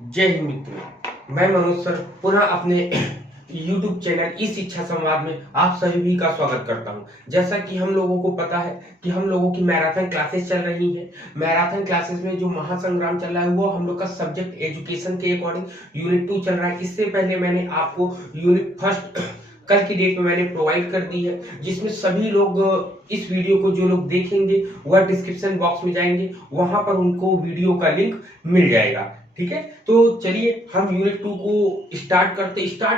जय हिंद मित्रों, मैं मनोज सर पुनः अपने YouTube चैनल ई शिक्षा संवाद में आप सभी का स्वागत करता हूं। जैसा कि हम लोगों को पता है कि हम लोगों की मैराथन क्लासेस चल रही हैं। मैराथन क्लासेस में जो महासंग्राम चल रहा है वो हम लोग का सब्जेक्ट एजुकेशन के अकॉर्डिंग यूनिट 2 चल रहा है। इससे पहले मैंने आपको यूनिट फर्स्ट कल की डेट में मैंने प्रोवाइड कर दी है, जिसमें सभी लोग इस वीडियो को जो लोग देखेंगे वह डिस्क्रिप्शन बॉक्स में जाएंगे, वहां पर उनको वीडियो का लिंक मिल जाएगा। ठीक है, तो चलिए हम यूनिट 2 को स्टार्ट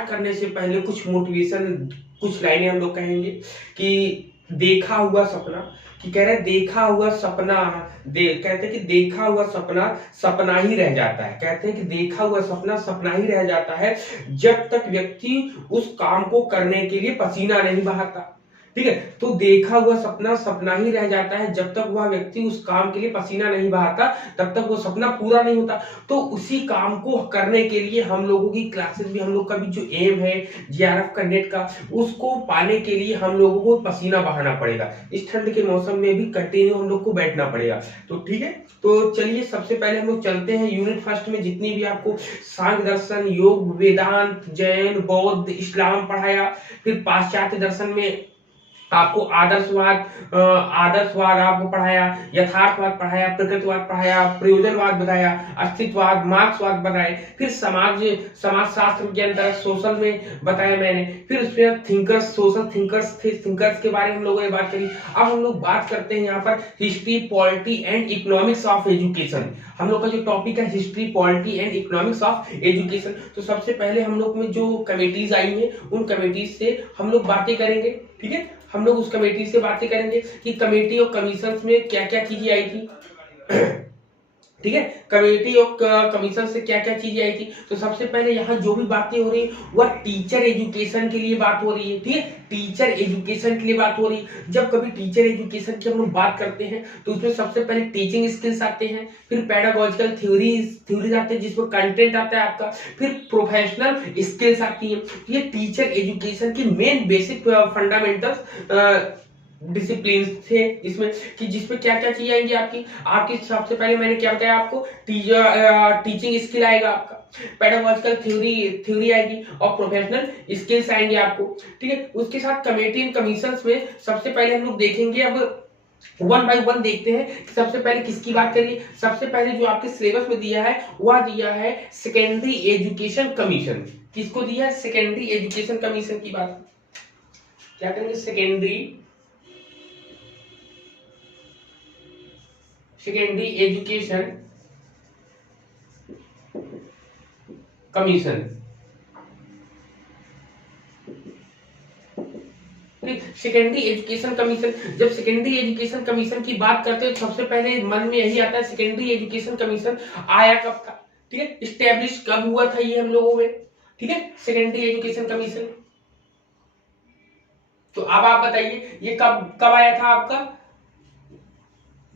करने से पहले कुछ मोटिवेशन, कुछ लाइनें हम लोग कहेंगे कि देखा हुआ सपना, कि कह रहे हैं देखा हुआ सपना कहते हैं कि देखा हुआ सपना सपना ही रह जाता है। कहते हैं कि देखा हुआ सपना सपना ही रह जाता है जब तक व्यक्ति उस काम को करने के लिए पसीना नहीं बहाता। ठीक है, तो देखा हुआ सपना सपना ही रह जाता है जब तक वह व्यक्ति उस काम के लिए पसीना नहीं बहाता, तब तक वो सपना पूरा नहीं होता। तो उसी काम को करने के लिए हम लोगों की क्लासेस भी, हम लोग का भी जो एम है जीआरएफ का नेट का, उसको पाने के लिए हम लोगों को पसीना बहाना पड़ेगा। इस ठंड के मौसम में भी कंटिन्यू हम लोग को बैठना पड़ेगा। तो ठीक है, तो चलिए सबसे पहले हम लोग चलते हैं यूनिट फर्स्ट में। जितनी भी आपको सांख्य दर्शन, योग, वेदांत, जैन, बौद्ध, इस्लाम पढ़ाया, फिर पाश्चात्य दर्शन में आपको आदर्शवाद आपको पढ़ाया, यथार्थवाद पढ़ाया, प्रकृतिवाद पढ़ाया, प्रयोजनवाद बताया, अस्तित्ववाद, मार्क्सवाद बताए, फिर समाजशास्त्र के अंदर सोशल में बताया मैंने, फिर उसमें थिंकर्स, सोशल थिंकर्स के बारे में हम लोगों ने बात करी। अब हम लोग बात करते हैं यहाँ पर history, polity and economics of education. हम लोग का जो टॉपिक है history, polity and economics of education. तो सबसे पहले हम लोग में जो कमेटीज आई हैं उन कमेटीज से हम लोग बातें करेंगे। ठीक है, हम लोग उस कमेटी से बातें करेंगे कि कमेटी और कमीशन में क्या क्या चीजें आई थी। ठीक है, कमेटी और कमीशन से क्या क्या चीजें आई थी। तो सबसे पहले यहाँ जो भी बातें हो रही वह टीचर एजुकेशन के लिए बात हो रही है। ठीक है, टीचर एजुकेशन के लिए बात हो रही है। जब कभी टीचर एजुकेशन की हम लोग बात करते हैं तो उसमें सबसे पहले टीचिंग स्किल्स आते हैं, फिर पेडागोजिकल थ्योरीज आते हैं जिसमें कंटेंट आता है आपका, फिर प्रोफेशनल स्किल्स आती है। ये टीचर एजुकेशन की मेन बेसिक फंडामेंटल्स डिसिप्लिन थे इसमें, कि जिसमें क्या क्या चीजें आएंगी आपकी सबसे पहले मैंने क्या बताया आपको, टीचिंग स्किल आएगा आपका, पेडागोजिकल थ्योरी आएगी और प्रोफेशनल स्किल्स आएंगे आपको। ठीक है, उसके साथ कमेटी एंड कमीशंस में सबसे पहले हम लोग देखेंगे, अब वन बाय वन देखते हैं। सबसे पहले किसकी बात करिए, सबसे पहले जो आपके सिलेबस में दिया है वह दिया है सेकेंडरी एजुकेशन कमीशन। किसको दिया है? सेकेंडरी एजुकेशन कमीशन की बात क्या करेंगे, secondary education commission. Secondary education commission, जब सेकेंडरी एजुकेशन कमीशन की बात करते हैं तो सबसे पहले मन में यही आता है सेकेंडरी एजुकेशन कमीशन आया कब था। ठीक है, स्टैब्लिश कब हुआ था ये हम लोगों में। ठीक है, सेकेंडरी एजुकेशन कमीशन। तो अब आप बताइए ये कब कब आया था आपका,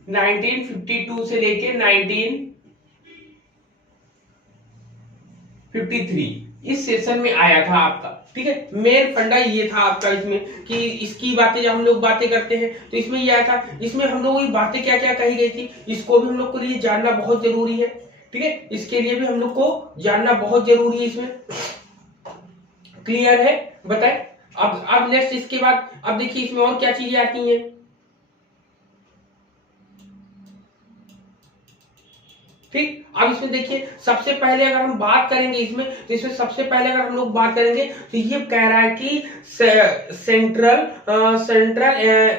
1952 से लेके 1953 इस सेशन में आया था आपका। ठीक है, मेन फंडा ये था आपका इसमें कि इसकी बातें जब हम लोग बातें करते हैं तो इसमें ये आया था। इसमें हम लोगों की बातें क्या क्या कही गई थी इसको भी हम लोग को लिए जानना बहुत जरूरी है। ठीक है, इसके लिए भी हम लोग को जानना बहुत जरूरी है। इसमें क्लियर है, बताए। अब नेक्स्ट इसके बाद अब देखिए इसमें और क्या चीजें आती हैं। ठीक, अब इसमें देखिए सबसे पहले अगर हम बात करेंगे इसमें, तो इसमें सबसे पहले अगर हम लोग बात करेंगे तो ये कह रहा है कि सेंट्रल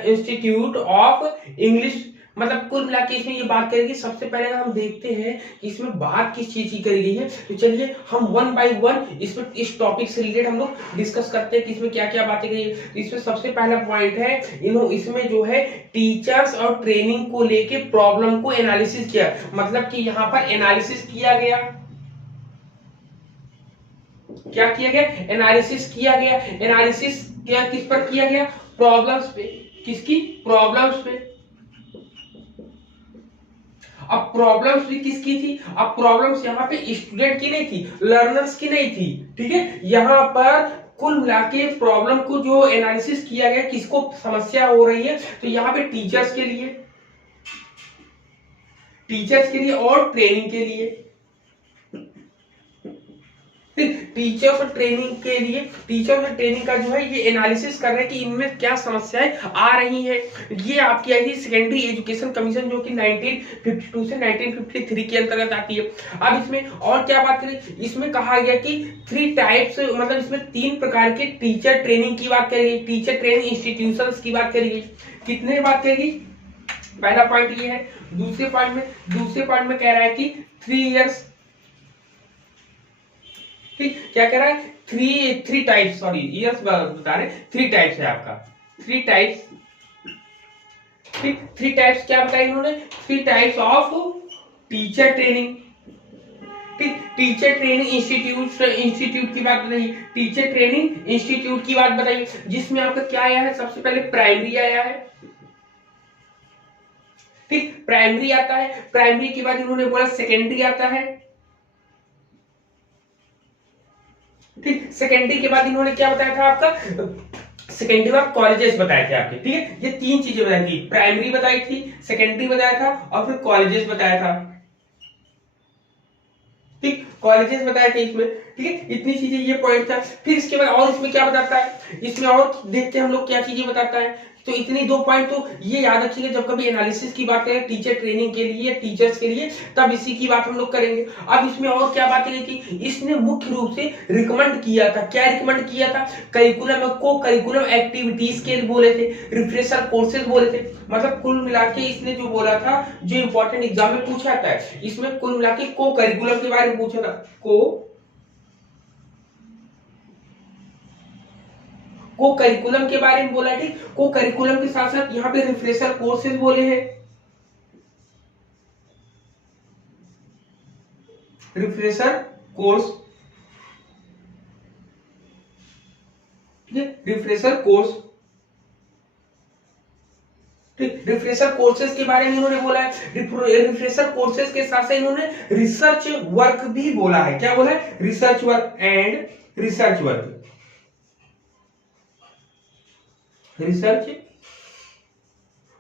इंस्टीट्यूट ऑफ इंग्लिश, मतलब कुल मिला के इसमें ये बात करेंगे। सबसे पहले अगर हम देखते हैं कि इसमें बात किस चीज की करी गई है, तो चलिए हम वन बाय वन इसमें इस टॉपिक से रिलेटेड हम लोग डिस्कस करते हैं कि इसमें क्या क्या बातें गई है। तो इसमें सबसे पहला पॉइंट है, इसमें जो है टीचर्स और ट्रेनिंग को लेके प्रॉब्लम को एनालिसिस किया, मतलब कि यहाँ पर एनालिसिस किया गया। क्या किया गया? एनालिसिस किया गया। एनालिसिस क्या किस पर किया गया? प्रॉब्लम्स पे। किसकी? प्रॉब्लम्स पे। अब प्रॉब्लम्स भी किसकी थी? अब प्रॉब्लम्स यहाँ पे स्टूडेंट की नहीं थी, लर्नर्स की नहीं थी। ठीक है, यहाँ पर कुल मिला के प्रॉब्लम को जो एनालिसिस किया गया, किसको समस्या हो रही है, तो यहाँ पे टीचर्स के लिए और ट्रेनिंग के लिए। टीचर्स और ट्रेनिंग के लिए, टीचर्स और ट्रेनिंग का जो है ये एनालिसिस कर रहे हैं कि इनमें क्या समस्याएं आ रही हैं। ये आपकी आई थी सेकेंडरी एजुकेशन कमीशन, जो कि 1952 से 1953 के अंतर्गत आती है। अब इसमें और क्या बात करें, इसमें कहा गया कि 3 टाइप्स, मतलब इसमें 3 प्रकार के टीचर ट्रेनिंग की बात करेगी, टीचर ट्रेनिंग इंस्टीट्यूशंस की बात करेगी। कितने बात करेगी, पहला पॉइंट ये है। दूसरे पॉइंट में कह रहा है कि 3 इयर्स, ठीक, क्या कह रहा है, थ्री टाइप्स, सॉरी ईयर्स बता रहे, 3 टाइप्स है आपका, 3 टाइप्स, ठीक, 3 टाइप्स क्या बताया इन्होंने, 3 टाइप्स ऑफ टीचर ट्रेनिंग, ठीक, टीचर ट्रेनिंग इंस्टीट्यूट की बात बताइए, टीचर ट्रेनिंग इंस्टीट्यूट की बात बताइए, जिसमें आपका क्या आया है, सबसे पहले प्राइमरी आया है, ठीक, प्राइमरी आता है, प्राइमरी के बाद इन्होंने बोला सेकेंडरी आता है, ठीक, सेकेंडरी के बाद इन्होंने क्या बताया था आपका, सेकेंडरी बाद कॉलेजेस बताए थे आपके, ठीक है, ये 3 चीजें बताई थी, प्राइमरी बताई थी, सेकेंडरी बताया था और फिर कॉलेजेस बताया था, ठीक, कॉलेजेस बताए थे इसमें, ठीक है, इतनी चीजें, ये पॉइंट था। फिर इसके बाद और इसमें क्या बताता है, इसमें और देखते हैं हम लोग क्या चीजें बताता है। तो इतनी 2 पॉइंट तो ये याद रखिएगा, जब कभी एनालिसिस की बात करें टीचर ट्रेनिंग के लिए, टीचर्स के लिए, तब इसी की बात हम लोग करेंगे। अब इसमें और क्या बातें की, इसने मुख्य रूप से रिकमेंड किया था, क्या रिकमेंड किया था, करिकुलम को करिकुलम एक्टिविटीज के बोले थे, रिफ्रेशर कोर्सेज बोले थे, मतलब कुल मिला के इसने जो बोला था, जो इंपॉर्टेंट एग्जाम में पूछा था, इसमें कुल मिला के को करिकुलम के बारे में पूछा था, को करिकुलम के बारे में बोला, ठीक, को करिकुलम के साथ साथ यहाँ पे रिफ्रेशर कोर्सेज बोले हैं, रिफ्रेशर कोर्स, रिफ्रेशर कोर्स, ठीक, रिफ्रेशर कोर्सेज के बारे में इन्होंने बोला है। रिफ्रेशर कोर्सेज के साथ साथ इन्होंने रिसर्च वर्क भी बोला है, क्या बोला है, research work and research work, research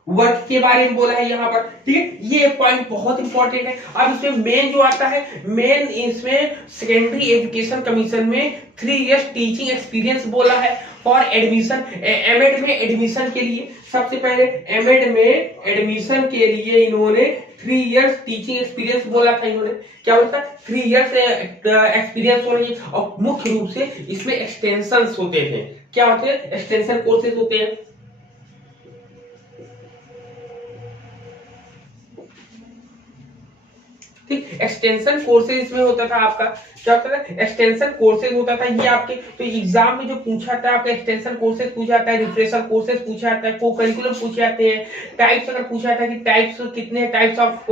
work के बारे में बोला है यहाँ पर, ठीक है, ये पॉइंट बहुत इंपॉर्टेंट है। अब इसमें मेन जो आता है, मेन इसमें सेकेंडरी एजुकेशन कमीशन में 3 इयर्स टीचिंग एक्सपीरियंस बोला है फॉर एडमिशन, एमएड में एडमिशन के लिए, सबसे पहले एमएड में एडमिशन के लिए इन्होंने 3 इयर्स टीचिंग एक्सपीरियंस बोला था, इन्होंने क्या बोला था, 3 इयर्स एक्सपीरियंस होना चाहिए, और मुख्य रूप से इसमें एक्सटेंशन होते थे, क्या होते हैं, एक्सटेंशन कोर्सेज होते हैं, ठीक, एक्सटेंशन कोर्सेज इसमें होता था आपका, क्या होता था, एक्सटेंशन कोर्सेज होता था ये आपके। तो एग्जाम में जो पूछा था आपका, एक्सटेंशन कोर्सेज पूछा जाता है, रिफ्रेशर कोर्सेज पूछा जाता है, को करिकुलम पूछे जाते हैं, टाइप्स अगर पूछा जाता है कि टाइप्स कितने टाइप्स ऑफ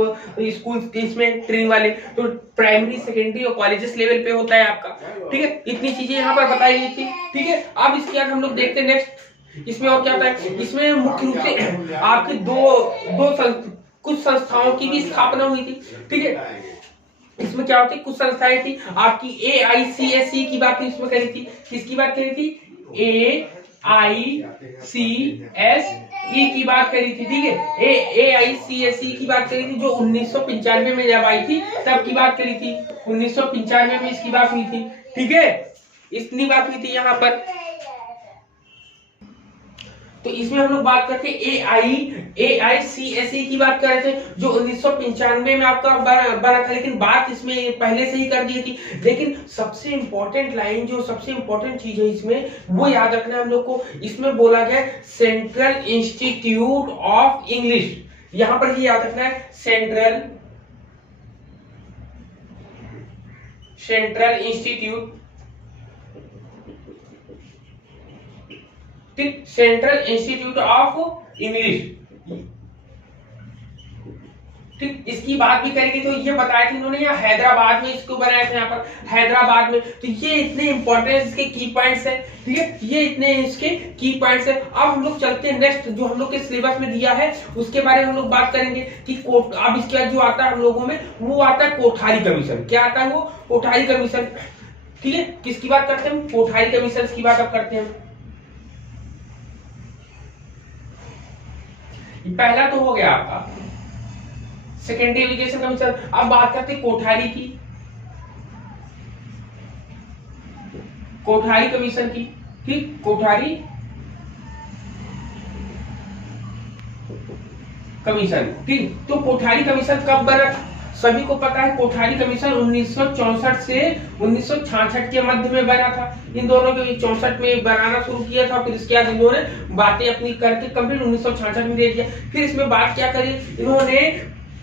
स्कूल इसमें ट्रेनिंग वाले, तो प्राइमरी, सेकेंडरी और कॉलेजेस लेवल पे होता है आपका, ठीक है, इतनी चीजें यहाँ पर बताई गई थी, ठीक है। अब इसके बाद हम लोग देखते हैं नेक्स्ट, इसमें और क्या होता है, इसमें मुख्य रूप से आपकी दो कुछ संस्थाओं की भी स्थापना हुई थी, ठीक है, इसमें क्या होती है, कुछ संस्थाएं थी आपकी, AICSE की बात इसमें करी थी, किसकी बात करी थी, AICSE की बात करी थी, ठीक है, AICSE की बात करी थी, जो 1995 में जब आई थी तब की बात करी थी, 1995 में इसकी बात हुई थी, ठीक है, इतनी बात हुई थी यहाँ पर। तो इसमें हम लोग बात करते हैं AICSE की बात कर रहे थे, जो 1995 में आपका बना था, लेकिन बात इसमें पहले से ही कर दी थी। लेकिन सबसे इंपॉर्टेंट लाइन, जो सबसे इंपॉर्टेंट चीज है इसमें, वो याद रखना है हम लोग को, इसमें बोला गया सेंट्रल इंस्टीट्यूट ऑफ इंग्लिश, यहां पर ये याद रखना है, सेंट्रल इंस्टीट्यूट, ठीक, सेंट्रल इंस्टीट्यूट ऑफ इंग्लिश, ठीक, इसकी बात भी करेंगे। तो ये बताया था इन्होंने, यहाँ हैदराबाद में इसको बनाया था, यहाँ पर हैदराबाद में। तो ये इतने इंपॉर्टेंट इसके की पॉइंट्स है, ठीक है, ये इतने इसके की पॉइंट्स है। अब हम लोग चलते हैं नेक्स्ट, जो हम लोग के सिलेबस में दिया है उसके बारे में हम लोग बात करेंगे कि अब इसके बाद जो आता है हम लोगों में, वो आता है कोठारी कमीशन। क्या आता है वो, कोठारी कमीशन, ठीक है, किसकी बात करते हैं, कोठारी कमीशन की बात अब करते हैं। पहला तो हो गया आपका सेकेंडरी एजुकेशन कमीशन। अब बात करते हैं कोठारी की, कोठारी कमीशन की, ठीक, कोठारी कमीशन, ठीक। तो कोठारी कमीशन कब बना? सभी को पता है कोठारी कमीशन 1964 से 1966 के मध्य में बना था। इन दोनों के 64 में बनाना शुरू किया था, फिर इसके बाद इन्होंने बातें अपनी करके कंप्लीट 1966 में दे दिया। फिर इसमें बात क्या करी इन्होंने,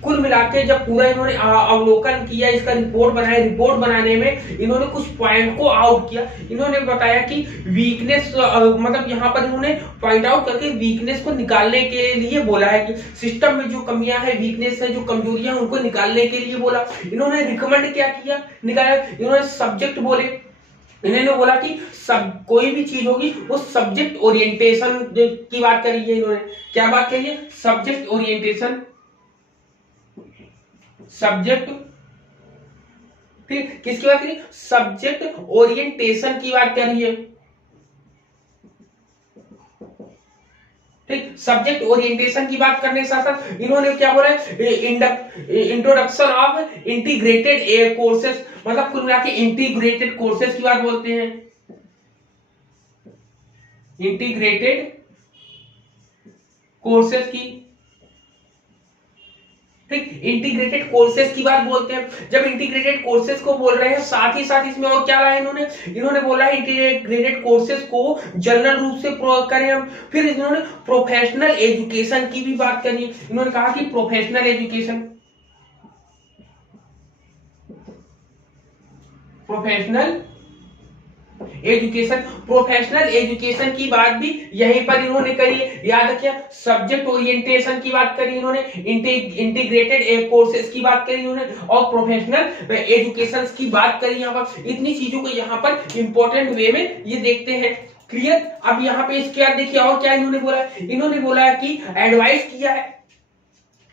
कुल मिलाके जब पूरा इन्होंने अवलोकन किया, इसका रिपोर्ट बनाया, रिपोर्ट बनाने में इन्होंने कुछ पॉइंट को आउट किया। इन्होंने बताया कि वीकनेस, मतलब यहाँ पर इन्होंने पॉइंट आउट करके वीकनेस को निकालने के लिए बोला है कि सिस्टम में जो कमियां है, वीकनेस है, जो कमजोरियां हैं, उनको निकालने के लिए बोला। इन्होंने रिकमेंड क्या किया, निकाला, इन्होंने सब्जेक्ट बोले। इन्होंने बोला कि सब कोई भी चीज होगी वो सब्जेक्ट ओरिएंटेशन की बात करी है। इन्होंने क्या बात कही है? सब्जेक्ट ओरिएंटेशन, सब्जेक्ट, ठीक, किसकी बात करिए? सब्जेक्ट ओरिएंटेशन की बात करी है, ठीक। सब्जेक्ट ओरिएंटेशन की बात करने के साथ साथ इन्होंने क्या बोला है? इंट्रोडक्शन ऑफ इंटीग्रेटेड कोर्सेस, मतलब कुल मिला के इंटीग्रेटेड कोर्सेस की बात बोलते हैं, इंटीग्रेटेड कोर्सेस की, ठीक, इंटीग्रेटेड कोर्सेज की बात बोलते हैं। जब इंटीग्रेटेड कोर्सेज को बोल रहे हैं, साथ ही साथ इसमें और क्या लाया इन्होंने बोला है इंटीग्रेटेड कोर्सेज को जनरल रूप से करें हम। फिर इन्होंने प्रोफेशनल एजुकेशन की भी बात करी। इन्होंने कहा कि professional education, professional education, professional education की बात भी यहीं पर इन्होंने करी है, याद रखिए। सब्जेक्ट ओरिएंटेशन की बात करी इन्होंने, इंटीग्रेटेड कोर्सेज की बात करी इन्होंने, और प्रोफेशनल एजुकेशन की बात करी। यहाँ पर इतनी चीजों को यहाँ पर इंपॉर्टेंट वे में ये देखते हैं, क्लियर। अब यहाँ पे इसके बाद देखिए और क्या इन्होंने बोला है। इन्होंने बोला है कि एडवाइस किया है,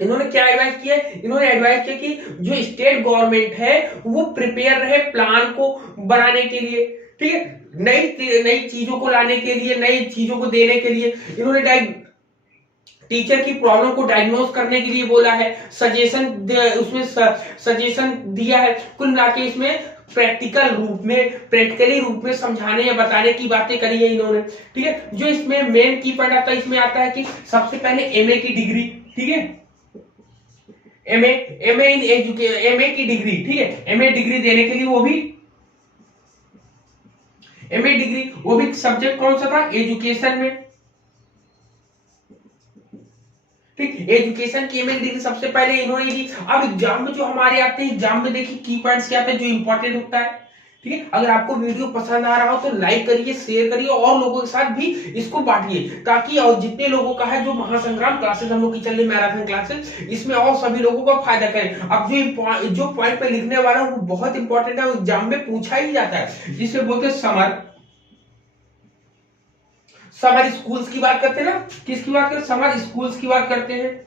इन्होंने क्या एडवाइस किया है? इन्होंने एडवाइस किया कि जो स्टेट गवर्नमेंट है वो प्रिपेयर रहे प्लान को बनाने के लिए, ठीक है, नई चीजों को लाने के लिए, नई चीजों को देने के लिए। इन्होंने टीचर की प्रॉब्लम को डायग्नोज करने के लिए बोला है, सजेशन उसमें सजेशन दिया है। कुल मिला के इसमें प्रैक्टिकली रूप में समझाने या बताने की बातें करी है इन्होंने, ठीक है। जो इसमें मेन की पॉइंट आता है, इसमें आता है कि सबसे पहले एमए की डिग्री, ठीक है, एमए इन एजुकेशन, एमए की डिग्री, ठीक है, एमए डिग्री देने के लिए वो भी एमए डिग्री, वो भी सब्जेक्ट कौन सा था? एजुकेशन में, ठीक, एजुकेशन की एमए डिग्री सबसे पहले इन्होंने दी। अब एग्जाम में जो हमारे आते हैं, एग्जाम में देखिए की पॉइंट्स क्या आते हैं जो इंपॉर्टेंट होता है, ठीक है। अगर आपको वीडियो पसंद आ रहा हो तो लाइक करिए, शेयर करिए और लोगों के साथ भी इसको बांटिए, ताकि और जितने लोगों का है, जो महासंग्राम क्लासेस हम लोग की चल रही, मैराथन क्लासेस, इसमें और सभी लोगों को फायदा करें। अब जो पॉइंट पे लिखने वाला है वो बहुत इंपॉर्टेंट है, एग्जाम में पूछा ही जाता है, जिसे बोलते हैं समर स्कूल्स की बात करते हैं ना। किसकी बात करते हैं? समर स्कूल्स की बात करते हैं।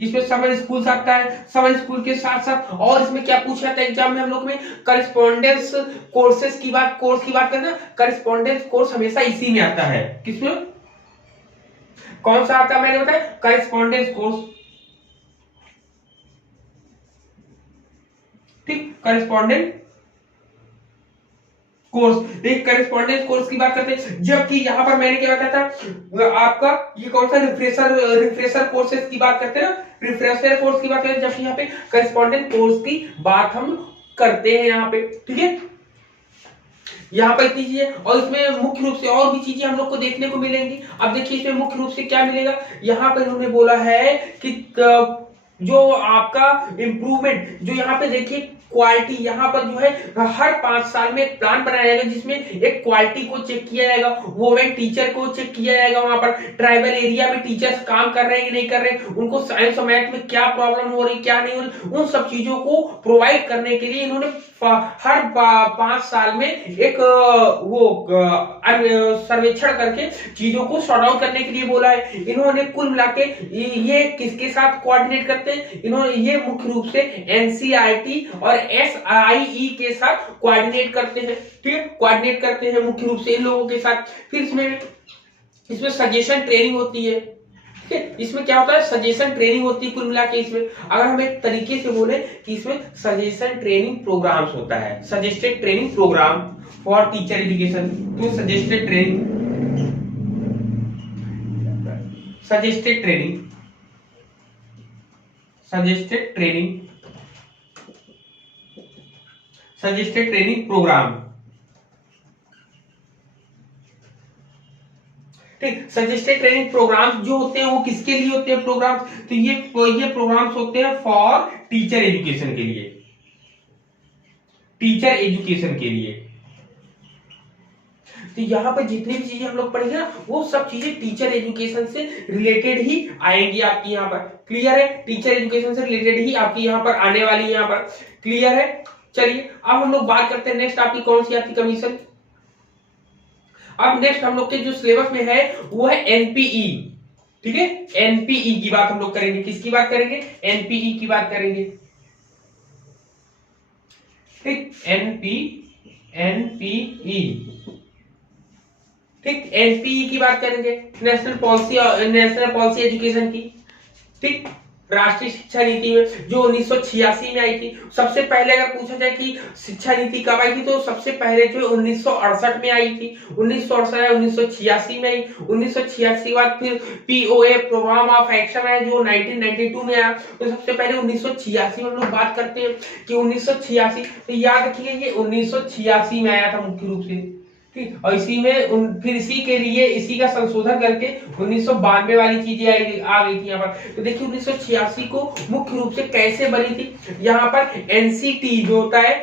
इसमें समर स्कूल्स आता है। समर स्कूल के साथ साथ और इसमें क्या पूछा जाता है एग्जाम में हम लोग में? करेस्पॉन्डेंस कोर्सेज की बात, कोर्स की बात करते हैं। करेस्पॉन्डेंस कोर्स हमेशा इसी में आता है। किसमें? कौन सा आता है मैंने बताया? करेस्पॉन्डेंस कोर्स, ठीक, करेस्पॉन्डेंट कोर्स। देख, करेस्पॉन्डेंस कोर्स की बात करते हैं, जबकि यहां पर मैंने क्या बताया था आपका, ये कौन सा रिफ्रेशर कोर्सेज की बात करते हैं ना, रिफ्रेशर कोर्स की बात करते हैं, जबकि यहाँ पे करेस्पॉन्डेंस कोर्स की बात हम करते हैं यहाँ पे, ठीक है। यहाँ पर इतनी चीजें, और इसमें मुख्य रूप से और भी चीजें हम लोग को देखने को मिलेंगी। अब देखिए इसमें मुख्य रूप से क्या मिलेगा, यहाँ पर उन्होंने बोला है कि जो आपका इंप्रूवमेंट, जो यहाँ पे देखिए क्वालिटी, यहाँ पर जो है हर 5 साल में एक प्लान बनाया जाएगा, जिसमें एक क्वालिटी को चेक किया जाएगा, वोमेन टीचर को चेक किया जाएगा, वहां पर ट्राइबल एरिया में टीचर्स काम कर रहे हैं कि नहीं कर रहे, उनको साइंस और मैथ में क्या प्रॉब्लम हो रही, क्या नहीं हो रही, उन सब चीजों को प्रोवाइड करने के लिए इन्होंने हर 5 साल में एक सर्वेक्षण करके चीजों को सॉर्ट आउट करने के लिए बोला है। इन्होंने कुल मिला के ये किसके साथ कोऑर्डिनेट करते हैं? इन्होंने ये मुख्य रूप से एनसीईआरटी और एसआईई के साथ कोऑर्डिनेट करते हैं, ठीक है, कोऑर्डिनेट करते हैं मुख्य रूप से इन लोगों के साथ। फिर इसमें सजेशन ट्रेनिंग होती है, ठीक है। इसमें क्या होता है, सजेशन ट्रेनिंग होती है कुल मिला के। इसमें अगर हम एक तरीके से बोले कि इसमें सजेशन ट्रेनिंग प्रोग्राम्स होता है, suggested training program for teacher education. तो suggested training suggested training suggested training suggested training program, ठीक। सजेस्टेड ट्रेनिंग प्रोग्राम्स जो होते हैं वो किसके लिए होते हैं प्रोग्राम्स, तो ये प्रोग्राम्स होते हैं फॉर टीचर एजुकेशन के लिए, टीचर एजुकेशन के लिए। तो यहाँ पर जितनी भी चीजें हम लोग पढ़ेंगे ना, वो सब चीजें टीचर एजुकेशन से रिलेटेड ही आएंगी आपकी यहाँ पर। क्लियर है, टीचर एजुकेशन से रिलेटेड ही आपकी यहाँ पर आने वाली है यहाँ पर। क्लियर है। चलिए अब हम लोग बात करते हैं नेक्स्ट आपकी कौन सी आती कमीशन। अब नेक्स्ट हम लोग के जो सिलेबस में है वो है एनपीई, ठीक है। एनपीई की बात हम लोग करेंगे, किसकी बात करेंगे, एनपीई की बात करेंगे, ठीक। एनपीई, ठीक। एनपीई की बात करेंगे, नेशनल पॉलिसी एजुकेशन की, ठीक। राष्ट्रीय शिक्षा नीति में जो 1986 में आई थी। सबसे पहले अगर पूछा जाए कि शिक्षा नीति कब आई थी, तो सबसे पहले जो 1968 में आई थी। 1968 1986 में आई। 1986 के बाद फिर पीओए प्रोग्राम ऑफ एक्शन है जो 1992 में आया। तो सबसे पहले 1986 में हम लोग बात करते हैं कि 1986, तो याद रखिए ये 1986 में आया था मुख्य रूप से, ठीक। और इसी में फिर इसी के लिए इसी का संशोधन करके 1992 वाली चीजें आ गई थी यहाँ पर। तो देखिए 1986 को मुख्य रूप से कैसे बनी थी, यहाँ पर एनसीटी जो होता है,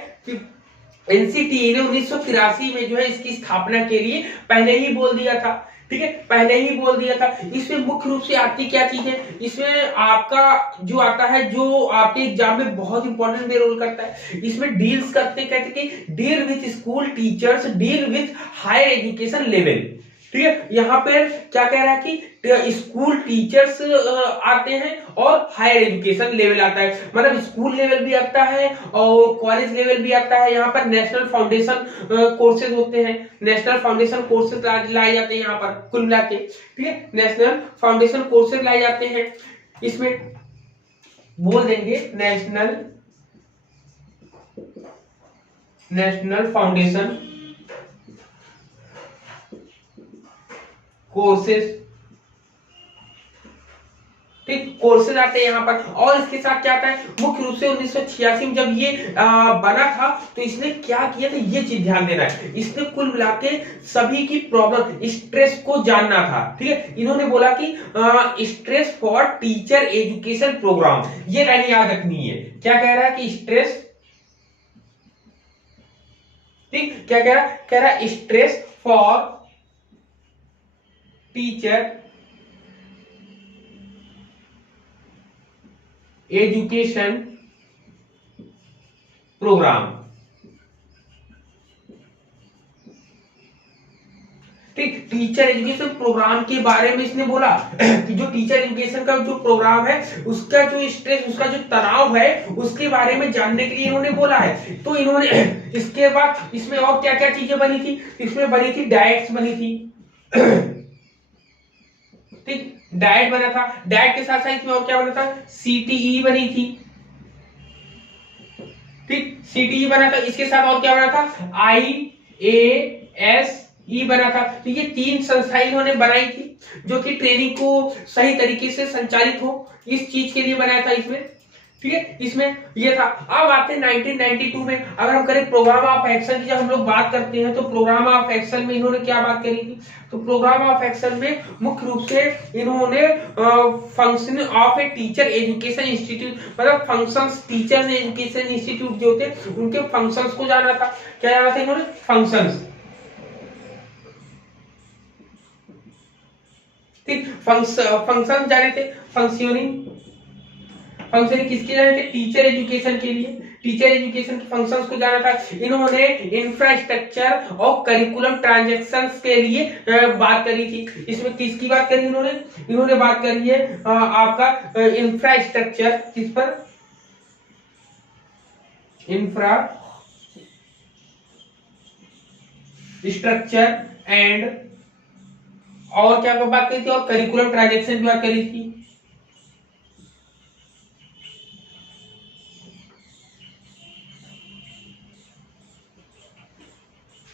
एनसीटी ने 1983 में जो है इसकी स्थापना के लिए पहले ही बोल दिया था, ठीक है, पहले ही बोल दिया था। इसमें मुख्य रूप से आती क्या चीज है, इसमें आपका जो आता है, जो आपके एग्जाम में बहुत इंपॉर्टेंट रोल करता है, इसमें डील्स करते कहते कि deal with school teachers, deal with higher education level, ठीक है। यहाँ पे क्या कह रहा है कि स्कूल टीचर्स आते हैं और हायर एजुकेशन लेवल आता है, मतलब स्कूल लेवल भी आता है और कॉलेज लेवल भी आता है। यहाँ पर नेशनल फाउंडेशन कोर्सेज होते हैं, नेशनल फाउंडेशन कोर्सेज लाए जाते हैं यहाँ पर कुल मिला के, ठीक है। नेशनल फाउंडेशन कोर्सेज लाए जाते हैं, इसमें बोल देंगे नेशनल फाउंडेशन कोर्सेज, ठीक, कोर्सेज आते हैं यहाँ पर। और इसके साथ क्या आता है, मुख्य रूप से 1986 में जब ये बना था, तो इसने क्या किया था, ये चीज ध्यान देना है, इसने कुल मिला के सभी की प्रॉब्लम, स्ट्रेस को जानना था, ठीक है। इन्होंने बोला कि stress for teacher education programme, ये लाइन याद रखनी है। क्या कह रहा है कि स्ट्रेस, ठीक, क्या कह रहा है stress for teacher education programme, ठीक। टीचर एजुकेशन प्रोग्राम के बारे में इसने बोला कि जो टीचर एजुकेशन का जो प्रोग्राम है उसका जो स्ट्रेस, उसका जो तनाव है, उसके बारे में जानने के लिए इन्होंने बोला है। तो इन्होंने इसके बाद इसमें और क्या क्या चीजें बनी थी, इसमें बनी थी डाइट्स बनी थी, ठीक, डाइट बना था। डाइट के साथ साथ इसमें और क्या बना था, सीटीई बनी थी, ठीक, सीटीई बना था। इसके साथ और क्या बना था, IASE बना था। तो ये 3 संस्थाएं इन्होंने बनाई थी जो कि ट्रेनिंग को सही तरीके से संचालित हो, इस चीज के लिए बनाया था इसमें, ठीक है। इसमें ये था। अब आते हैं 1992 में, अगर हम करें प्रोग्राम ऑफ एक्शन की जब हम लोग बात करते हैं, तो प्रोग्राम ऑफ एक्शन में इन्होंने क्या बात करी थी, तो प्रोग्राम ऑफ एक्शन में मुख्य रूप से इन्होंने function of a teacher education institute, मतलब फंक्शंस, टीचर एजुकेशन इंस्टीट्यूट जो थे उनके फंक्शंस को जाना था। क्या जाना था इन्होंने, फंक्शंस, ठीक, फंक्शन जाने थे, फंक्शनिंग किसके जाने थे, टीचर एजुकेशन के लिए, टीचर एजुकेशन के फंक्शंस को जाना था। इन्होंने इंफ्रास्ट्रक्चर और करिकुलम ट्रांजैक्शंस के लिए बात करी थी। इसमें किसकी बात करी इन्होंने बात करी है आपका इंफ्रास्ट्रक्चर, किस पर, इंफ्रास्ट्रक्चर एंड और क्या बात करी थी, और करिकुलम ट्रांजैक्शन की बात करी थी।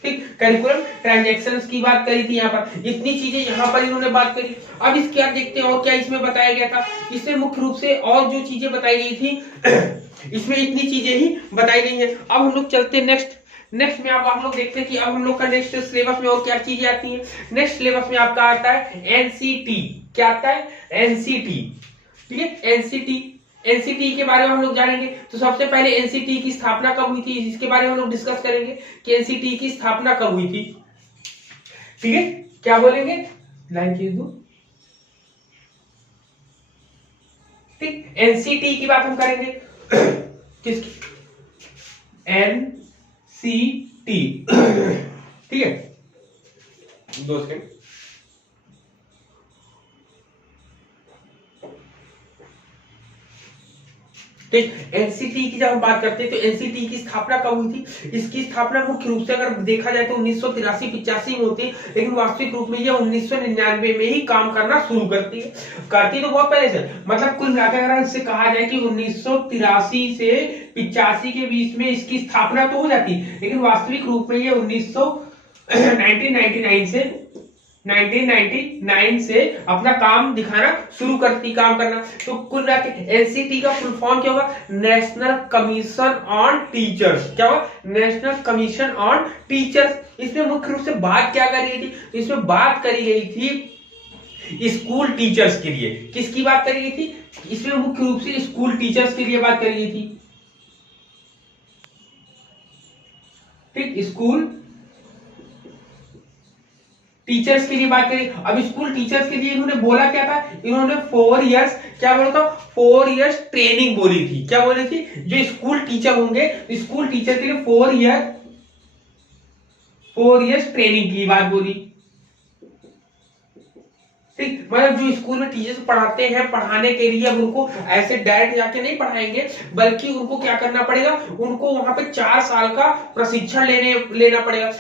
ठीक, करिकुलम ट्रांजैक्शंस की बात करी थी यहाँ पर, इतनी चीजें यहाँ पर इन्होंने बात करी। अब इसके बाद देखते हैं और क्या इसमें बताया गया था। इसमें मुख्य रूप से और जो चीजें बताई गई थी इसमें इतनी चीजें ही बताई गई हैं। अब हम लोग चलते हैं नेक्स्ट में। अब हम लोग देखते हैं कि अब हम लोग का नेक्स्ट सिलेबस में और क्या चीजें आती हैं। नेक्स्ट सिलेबस में आपका आता है एनसीटी। क्या आता है? एनसीटी। ठीक है, एनसीटी। एनसीटी के बारे में हम लोग जानेंगे। तो सबसे पहले एनसीटी की स्थापना कब हुई थी, इसके बारे में हम लोग डिस्कस करेंगे कि एनसीटी की स्थापना कब हुई थी। ठीक है, क्या बोलेंगे? लाइन खींच दो। ठीक, एनसीटी की बात हम करेंगे। किसकी? एनसीटी। ठीक है, 2 सेकंड। एनसीटी की जब हम बात करते हैं तो एनसीटी की स्थापना कब हुई थी? इसकी स्थापना मुख्य रूप से अगर देखा जाए तो 1983-85 में होती है, लेकिन वास्तविक रूप में ये 1999 में ही काम करना शुरू करती है। तो बहुत पहले से, मतलब कुल मिलाकर अगर इससे कहा जाए कि 1983 से 85 के बीच में इसकी स्थापना तो हो जाती है, लेकिन वास्तविक रूप में ये 1999 से अपना काम दिखाना शुरू करती, काम करना। तो कुल मिलाकर एनसीटी का फुल फॉर्म क्या होगा? National commission on teachers. क्या होगा? National commission on teachers. इसमें मुख्य रूप से बात क्या करी गई थी? तो इसमें बात करी गई थी स्कूल टीचर्स के लिए। किसकी बात करी गई थी? इसमें मुख्य रूप से स्कूल टीचर्स के लिए बात करी गई थी। ठीक, स्कूल टीचर्स के लिए बात करी। अब स्कूल टीचर्स के लिए इन्होंने बोला क्या था? इन्होंने 4 इयर्स, क्या बोला था? 4 इयर्स ट्रेनिंग बोली थी। क्या बोली थी? जो स्कूल टीचर होंगे, स्कूल टीचर के लिए 4 इयर्स ट्रेनिंग की बात बोली। ठीक, मतलब जो स्कूल में टीचर्स पढ़ाते हैं, पढ़ाने के लिए अब उनको ऐसे डायरेक्ट जाके नहीं पढ़ाएंगे, बल्कि उनको क्या करना पड़ेगा? उनको वहां पे 4 साल का प्रशिक्षण लेना पड़ेगा।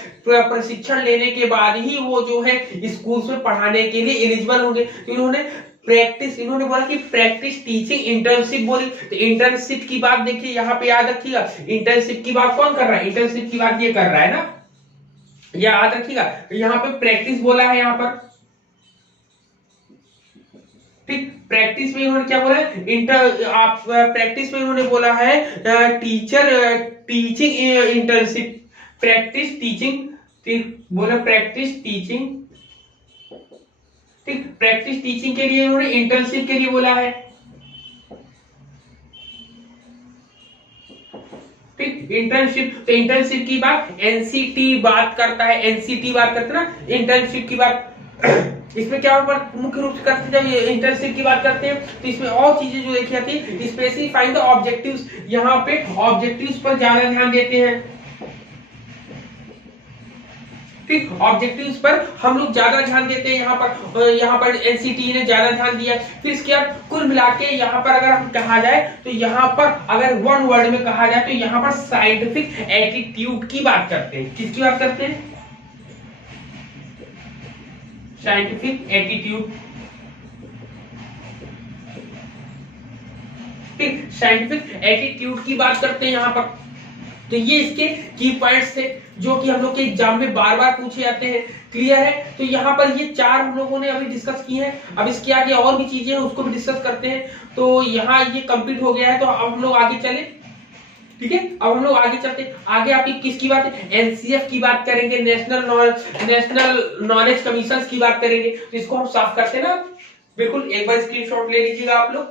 प्रशिक्षण लेने के बाद ही वो जो है स्कूल में पढ़ाने के लिए एलिजिबल होंगे। तो इन्होंने बोला कि प्रैक्टिस टीचिंग इंटर्नशिप बोली। तो इंटर्नशिप की बात देखिए यहाँ पे याद रखिएगा। इंटर्नशिप की बात कौन कर रहा है? इंटर्नशिप की बात ये कर रहा है ना, याद रखिएगा। यहाँ पे प्रैक्टिस बोला है यहाँ पर। ठीक, प्रैक्टिस में इन्होंने क्या बोला है? प्रैक्टिस में इन्होंने बोला है टीचिंग इंटर्नशिप। प्रैक्टिस टीचिंग, बोला प्रैक्टिस टीचिंग। ठीक, प्रैक्टिस टीचिंग के लिए इन्होंने इंटर्नशिप के लिए बोला है। ठीक, इंटर्नशिप। तो इंटर्नशिप की बात एनसीटी बात करता है। एनसीटी बात करता है ना इंटर्नशिप की बात। इसमें क्या मुख्य रूप से करते हैं, जब इंटर्नशिप की बात करते हैं तो इसमें और चीजें जो देखी जाती है, स्पेसिफाइंग द ऑब्जेक्टिव्स। यहाँ पे ऑब्जेक्टिव्स पर ज्यादा ध्यान देते हैं। ठीक, ऑब्जेक्टिव्स पर हम लोग ज्यादा ध्यान देते हैं। यहाँ पर एनसीटी ने ज्यादा ध्यान दिया। फिर इसके बाद कुल मिला के यहाँ पर अगर हम कहा जाए तो यहाँ पर अगर वन वर्ड में कहा जाए तो यहाँ पर साइंटिफिक एटीट्यूड की बात करते हैं। किसकी बात करते हैं? Scientific attitude. ठीक, साइंटिफिक एटीट्यूड की बात करते हैं यहाँ पर। तो ये इसके की पॉइंट्स थे जो कि हम लोग के एग्जाम में बार बार पूछे जाते हैं। क्लियर है? तो यहाँ पर ये 4 हम लोगों ने अभी डिस्कस किए हैं। अब इसके आगे और भी चीजें हैं, उसको भी डिस्कस करते हैं। तो यहाँ ये कंप्लीट हो गया है, तो अब हम लोग आगे चले। ठीक है, अब हम लोग आगे चलते हैं। आगे आपकी किसकी बात है? एनसीएफ की बात करेंगे, नेशनल नॉलेज कमीशन की बात करेंगे। तो इसको हम साफ करते हैं ना, बिल्कुल एक बार स्क्रीनशॉट ले लीजिएगा आप लोग।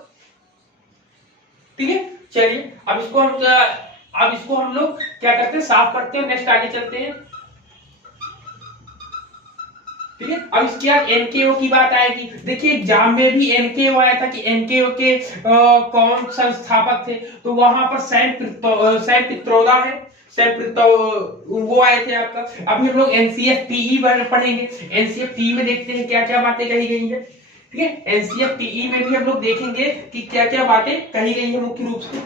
ठीक है, चलिए अब इसको हम लोग क्या करते हैं? साफ करते हैं। नेक्स्ट आगे चलते हैं। ठीक है, अब इसके बाद एनकेओ की बात आएगी। देखिए एग्जाम में भी एनकेओ आया था कि एनकेओ के कौन संस्थापक थे? तो वहां पर सैम पित्रोदा है। वो आए थे आपका। अभी हम लोग एनसीएफटीई पढ़ेंगे। एनसीएफटीई में देखते हैं क्या क्या बातें कही गई है। ठीक है, एनसीएफटीई में भी हम लोग देखेंगे कि क्या क्या बातें कही गई है मुख्य रूप से।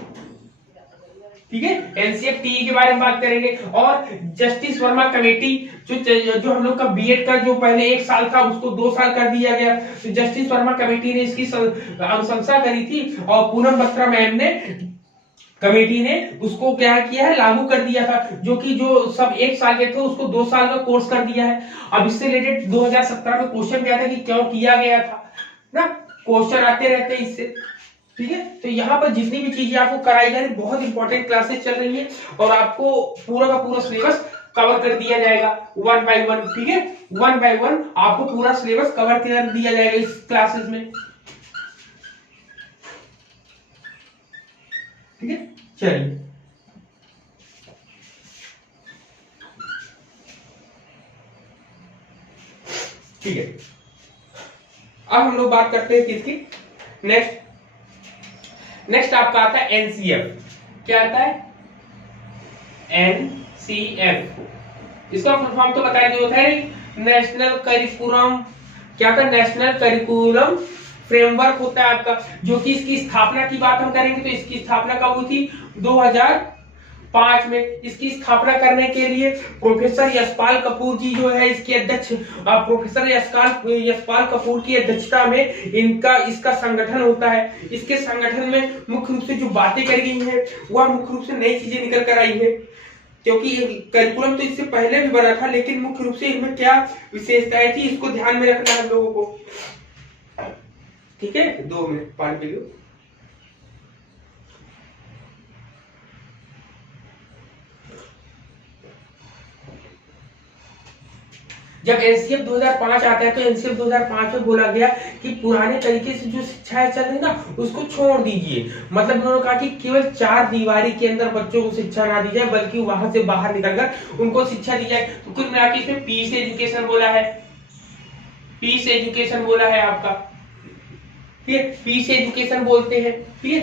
ठीक है, एनसीएफटीई के बारे में बात करेंगे। और जस्टिस वर्मा कमेटी जो हम लोग का बीएड का जो पहले 1 साल था उसको 2 साल कर दिया गया, तो जस्टिस वर्मा कमेटी ने इसकी अनुशंसा करी थी और पूनम बत्रा मैम ने कमेटी ने उसको क्या किया है, लागू कर दिया था, जो कि जो सब 1 साल के थे उसको 2 साल का कोर्स कर दिया है। अब इससे रिलेटेड 2017 में क्वेश्चन गया था कि क्यों किया गया था ना, क्वेश्चन आते रहते हैं इससे। ठीक है, तो यहाँ पर जितनी भी चीजें आपको कराई जा रही, बहुत इंपॉर्टेंट क्लासेस चल रही है और आपको पूरा का पूरा सिलेबस कवर कर दिया जाएगा 1 बाय 1। ठीक है, 1 बाय 1 आपको पूरा सिलेबस कवर कर दिया जाएगा इस क्लासेस में। ठीक है, चलिए ठीक है, अब हम लोग बात करते हैं किसकी, नेक्स्ट आपका आता है एनसीएफ। क्या आता है, एनसीएफ, इसका फुल फॉर्म तो बताया जो है, नेशनल करिकुलम, क्या था, नेशनल करिकुलम फ्रेमवर्क होता है आपका, जो कि इसकी स्थापना की बात हम करेंगे तो इसकी स्थापना कब हुई थी, 2005 में। इसकी स्थापना करने के लिए प्रोफेसर यशपाल कपूर जी जो है इसके अध्यक्ष, प्रोफेसर यशपाल कपूर की अध्यक्षता में इसका संगठन होता है। इसके संगठन में मुख्य रूप से जो बातें करी गई हैं वह मुख्य रूप से नई चीजें निकल कर आई है, क्योंकि करिकुलम तो इससे पहले भी बना था, लेकिन मुख्य रूप से इनमें क्या विशेषताएं थी इसको ध्यान में रखना है हम लोगों को। ठीक है, 2 मिनट पानी पी लो। जब एनसीएफ 2005 आता है तो एनसीएफ 2005 में बोला गया कि पुराने तरीके से जो शिक्षाएं चल रही ना उसको छोड़ दीजिए। मतलब उन्होंने कहा कि केवल 4 दीवारी के अंदर बच्चों को शिक्षा ना दी जाए, बल्कि वहां से बाहर निकलकर उनको शिक्षा दी जाए। तो कुल मिला के इसमें पीस एजुकेशन बोला है, पीस एजुकेशन बोला है आपका, ठीक है, पीस एजुकेशन बोलते हैं। ठीक है,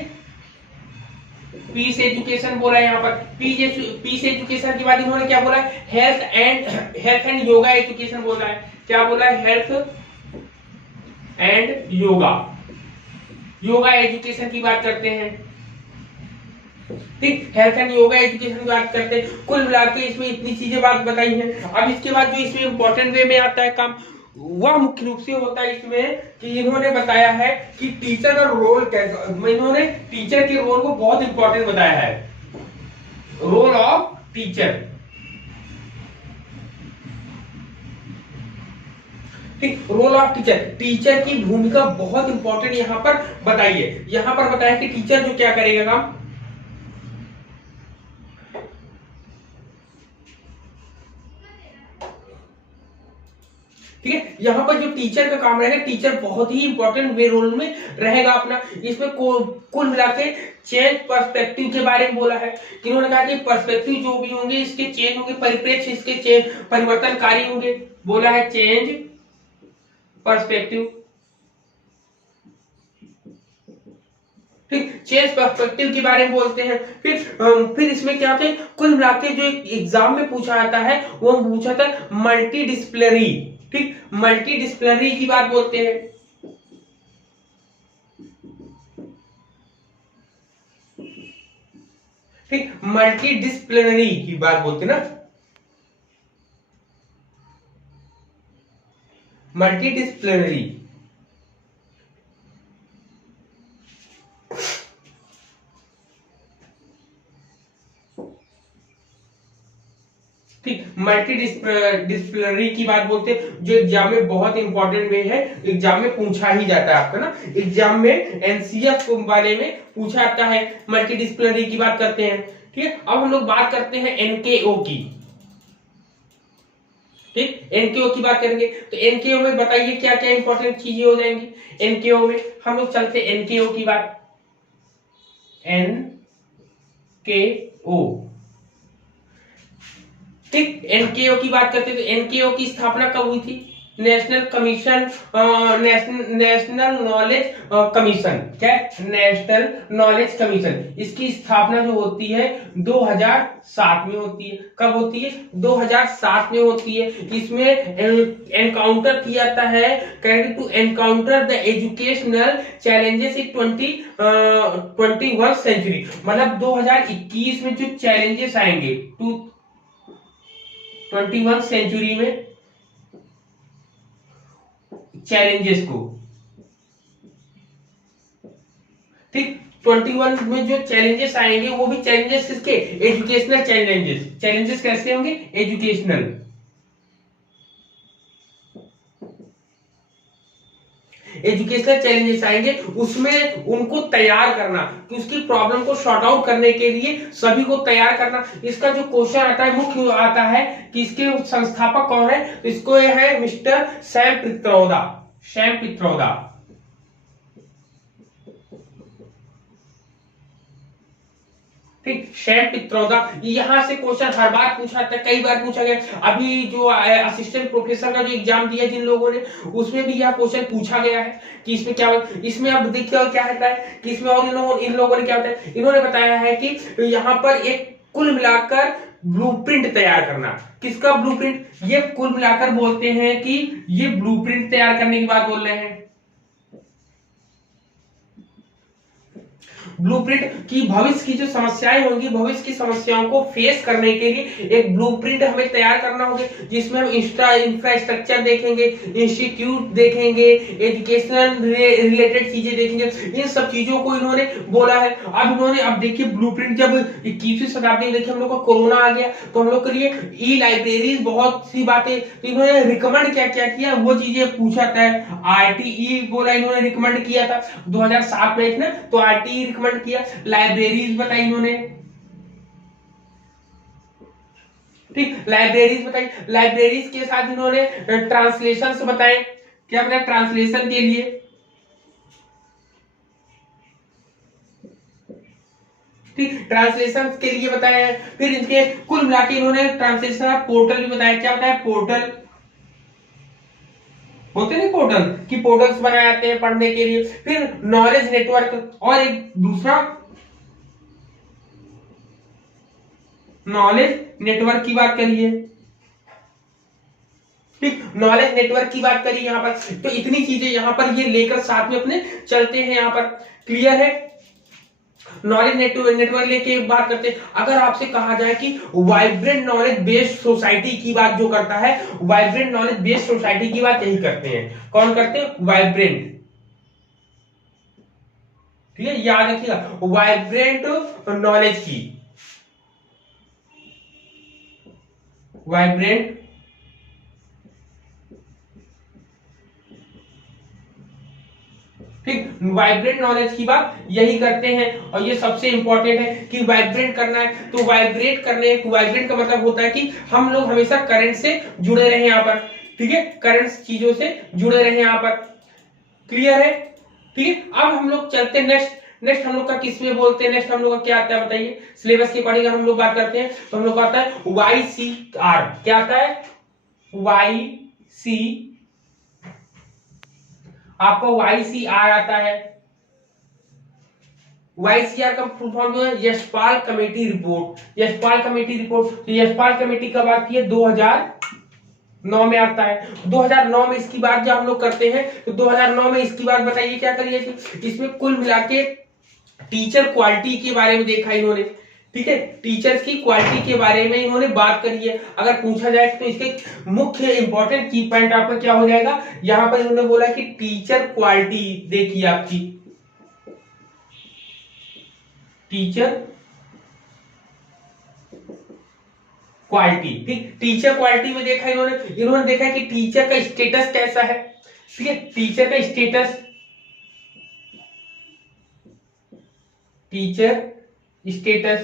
पीस एजुकेशन बोला है यहाँ पर। पीस एजुकेशन के बाद इन्होंने क्या बोला, हेल्थ एंड योगा एजुकेशन बोला है। क्या बोला है, हेल्थ एंड योगा एजुकेशन की बात करते हैं। ठीक, हेल्थ एंड योगा एजुकेशन की बात करते हैं। कुल मिलाकर इसमें इतनी चीजें बात बताई है। अब इसके बाद जो इसमें इंपॉर्टेंट वे में आता है काम, वह मुख्य रूप से होता है इसमें कि इन्होंने बताया है कि टीचर का रोल कैसा, इन्होंने टीचर के रोल को बहुत इंपॉर्टेंट बताया है, रोल ऑफ टीचर। ठीक, रोल ऑफ टीचर, टीचर की भूमिका बहुत इंपॉर्टेंट यहाँ पर बताई है। यहाँ पर बताया कि टीचर जो क्या करेगा काम, ठीक है, यहाँ पर जो टीचर का काम रहेगा, टीचर बहुत ही इंपॉर्टेंट वे रोल में रहेगा अपना। इसमें कुल मिला के चेंज पर्सपेक्टिव के बारे में बोला है कि उन्होंने कहा कि पर्सपेक्टिव जो भी होंगे इसके चेंज होंगे, परिप्रेक्ष्य इसके चेंज परिवर्तनकारी होंगे, बोला है चेंज पर्सपेक्टिव। ठीक, चेंज पर्सपेक्टिव के बारे में बोलते हैं। फिर इसमें क्या होता है, कुल मिला के जो एग्जाम में पूछा जाता है वो पूछा था मल्टी डिसिप्लिनरी। ठीक, मल्टी डिसिप्लिनरी की बात बोलते हैं। ठीक, मल्टी डिसिप्लिनरी की बात बोलते हैं ना, मल्टी डिसिप्लिनरी। ठीक, मल्टी डिसिप्लिनरी की बात बोलते हैं, जो एग्जाम में बहुत इंपॉर्टेंट वे है, एग्जाम में पूछा ही जाता है आपका ना, एग्जाम में एनसीएफ वाले में पूछा जाता है, मल्टी डिसिप्लिनरी की बात करते हैं। ठीक है, अब हम लोग बात करते हैं एनकेओ की। ठीक, एनकेओ की बात करेंगे तो एनकेओ में बताइए क्या क्या इंपॉर्टेंट चीजें हो जाएंगी। एनकेओ में हम लोग चलते हैं एनकेओ की बात, एनकेओ। ठीक, एनकेओ की बात करते हैं तो एनकेओ की स्थापना कब हुई थी, national commission, national knowledge commission, क्या है? National knowledge commission. इसकी स्थापना जो होती है 2007 में होती है। कब होती है? 2007 में होती है। इसमें एनकाउंटर किया जाता है, to encounter the educational challenges in 21 century. मतलब 2021 में जो चैलेंजेस आएंगे 21 सेंचुरी में, चैलेंजेस को, ठीक, 21 में जो चैलेंजेस आएंगे वो भी चैलेंजेस किसके? Educational challenges. चैलेंजेस कैसे होंगे? एजुकेशनल। एजुकेशनल चैलेंजेस आएंगे, उसमें उनको तैयार करना, कि उसकी प्रॉब्लम को सॉर्ट आउट करने के लिए सभी को तैयार करना। इसका जो क्वेश्चन आता है मुख्य आता है कि इसके संस्थापक कौन है? तो इसको यह है mister Sam Pitroda. Sam Pitroda, ठीक, सैम पित्रोदा। यहां से क्वेश्चन हर बार पूछा था, कई बार पूछा गया। अभी जो असिस्टेंट प्रोफेसर का जो एग्जाम दिया जिन लोगों ने, उसमें भी यह क्वेश्चन पूछा गया है कि इसमें क्या, इसमें अब देखते हो क्या होता है कि इसमें, और इन लोगों ने क्या होता है, इन्होंने बताया है कि यहाँ पर एक कुल मिलाकर ब्लूप्रिंट तैयार करना। किसका ब्लूप्रिंट? ये कुल मिलाकर बोलते हैं कि ये ब्लूप्रिंट तैयार करने की बात बोल रहे हैं। ब्लूप्रिंट की भविष्य की जो समस्याएं होंगी, भविष्य की समस्याओं को फेस करने के लिए एक ब्लूप्रिंट हमें तैयार करना होगा, जिसमें हम इंफ्रास्ट्रक्चर देखेंगे, इंस्टीट्यूट देखेंगे, एजुकेशनल रिलेटेड चीजें देखेंगे। इन सब चीजों को इन्होंने बोला है। अब देखिए ब्लूप्रिंट, जब 21वीं शताब्दी में देखिए हम लोग को कोरोना आ गया, तो हम लोग के लिए ई लाइब्रेरीज, बहुत सी बातें, तो इन्होंने रिकमेंड क्या क्या किया वो चीजें पूछा था। आरटीई बोला, इन्होंने रिकमेंड किया था 2007 में ना, तो आरटीई रिकमेंड किया। लाइब्रेरीज बताई इन्होंने, ठीक, लाइब्रेरीज बताई। लाइब्रेरीज के साथ इन्होंने ट्रांसलेशन बताए। क्या बताया? ट्रांसलेशन के लिए, ठीक, ट्रांसलेशन के लिए बताया है। फिर इनके कुल मिलाकर इन्होंने ट्रांसलेशन पोर्टल भी बताया। क्या बताया? पोर्टल होते नहीं, पोर्टल की पोर्टल्स बनाए जाते हैं पढ़ने के लिए। फिर नॉलेज नेटवर्क, और एक दूसरा नॉलेज नेटवर्क की बात करिए, ठीक, नॉलेज नेटवर्क की बात करिए यहाँ पर। तो इतनी चीजें यहाँ पर ये लेकर साथ में अपने चलते हैं यहाँ पर। क्लियर है? नॉलेज नेटवर्क लेके बात करते हैं। अगर आपसे कहा जाए कि वाइब्रेंट नॉलेज बेस्ड सोसाइटी की बात जो करता है, वाइब्रेंट नॉलेज बेस्ड सोसाइटी की बात यही करते हैं। कौन करते हैं? वाइब्रेंट। ठीक है, याद रखिएगा, वाइब्रेंट नॉलेज की, वाइब्रेंट ठीक, वाइब्रेंट नॉलेज की बात यही करते हैं। और ये सबसे इंपॉर्टेंट है कि वाइब्रेट करना है। तो वाइब्रेट करने, वाइब्रेट का मतलब होता है कि हम लोग हमेशा करंट से जुड़े रहे यहाँ पर, ठीक है, करंट चीजों से जुड़े रहे यहाँ पर। क्लियर है? ठीक है, अब हम लोग चलते हैं नेक्स्ट। नेक्स्ट हम लोग का किस में बोलते हैं? नेक्स्ट हम लोग का क्या आता है बताइए? सिलेबस के अकॉर्डिंग हम लोग बात करते हैं तो हम लोग का आता है YCR। क्या आता है? YC, आपको YCR आता है। YCR का फुल फॉर्म जो है Yashpal committee report. Yashpal committee report, तो यशपाल कमेटी कब आती है? 2009 में आता है। 2009 में इसकी बात जब हम लोग करते हैं तो 2009 में इसकी बात बताइए क्या करिए थी। इसमें कुल मिला के टीचर क्वालिटी के बारे में देखा इन्होंने, ठीक है, टीचर्स की क्वालिटी के बारे में इन्होंने बात करी है। अगर पूछा जाए तो इसके मुख्य इंपॉर्टेंट की पॉइंट आपका क्या हो जाएगा? यहां पर इन्होंने बोला कि टीचर क्वालिटी देखिए आपकी, टीचर क्वालिटी, ठीक, टीचर क्वालिटी में देखा इन्होंने देखा कि टीचर का स्टेटस कैसा है, ठीक है, टीचर का स्टेटस, टीचर स्टेटस,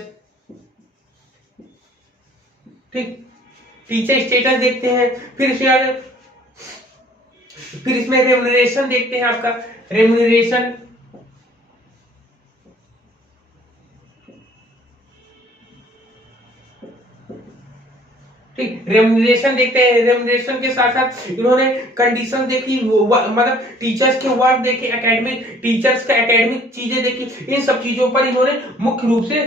ठीक, टीचर स्टेटस देखते हैं। फिर इसमें रेम्युनरेशन देखते हैं आपका, रेम्युनरेशन, ठीक, रेम्युनरेशन देखते हैं, रेम्युनरेशन के साथ साथ इन्होंने कंडीशन देखी, मतलब टीचर्स के वर्क देखे, एकेडमिक टीचर्स का एकेडमिक चीजें देखी, इन सब चीजों पर इन्होंने मुख्य रूप से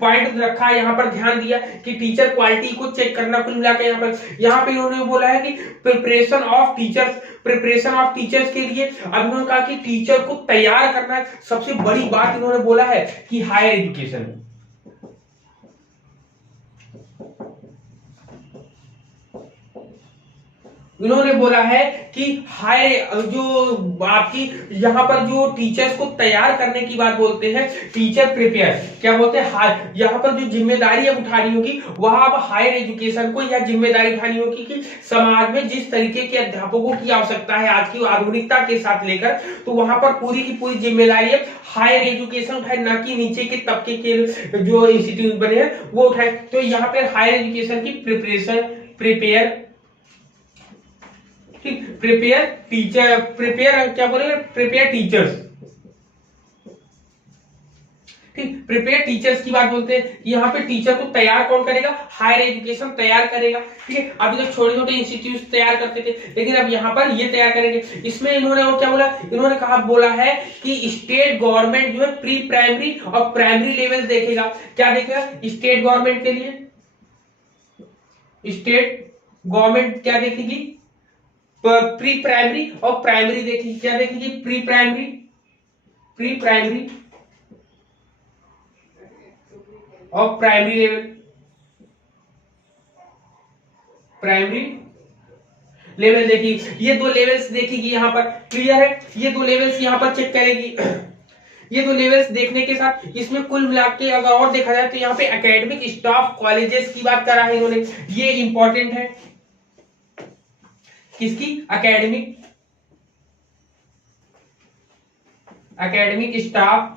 पॉइंट रखा है, यहाँ पर ध्यान दिया कि टीचर क्वालिटी को चेक करना। कुल मिलाकर यहाँ पे इन्होंने बोला है कि प्रिपरेशन ऑफ टीचर्स के लिए अब इन्होंने कहा कि टीचर को तैयार करना है। सबसे बड़ी बात इन्होंने बोला है कि हायर एजुकेशन, इन्होंने बोला है कि हायर जो आपकी यहाँ पर जो टीचर्स को तैयार करने की बात बोलते हैं, टीचर प्रिपेयर क्या बोलते हैं, यहाँ पर जो जिम्मेदारी अब उठानी होगी वह अब हायर एजुकेशन को यह जिम्मेदारी उठानी होगी कि समाज में जिस तरीके के अध्यापकों की आवश्यकता है आज की आधुनिकता के साथ लेकर, तो वहां पर पूरी की पूरी जिम्मेदारी है हायर एजुकेशन उठाए, ना कि नीचे के तबके के जो इंस्टीट्यूट बने हैं वो उठाए। तो यहाँ पर हायर एजुकेशन की प्रिपेयर प्रिपेयर टीचर, प्रिपेयर क्या बोले, प्रिपेयर टीचर्स, ठीक, प्रिपेयर टीचर्स की बात बोलते हैं। यहाँ पे टीचर को तैयार कौन करेगा, हायर एजुकेशन तैयार करेगा। ठीक है, अभी तो छोटे छोटे इंस्टीट्यूट तैयार करते थे, लेकिन अब यहाँ पर ये तैयार करेंगे। इसमें इन्होंने और क्या बोला, इन्होंने कहा बोला है कि स्टेट गवर्नमेंट जो है प्री प्राइमरी और प्राइमरी लेवल देखेगा। क्या देखेगा, स्टेट गवर्नमेंट के लिए स्टेट गवर्नमेंट क्या देखेगी, प्री प्राइमरी और प्राइमरी देखेगी। क्या देखेगी, प्री प्राइमरी और प्राइमरी लेवल, प्राइमरी लेवल देखिए, ये दो लेवल्स देखेगी यहाँ पर। क्लियर है, ये दो लेवल्स यहाँ पर चेक करेगी। ये दो लेवल्स देखने के साथ इसमें कुल मिला के अगर और देखा जाए तो यहाँ पे एकेडमिक स्टाफ कॉलेजेस की बात करा है इन्होंने, ये इंपॉर्टेंट है। किसकी, academic staff,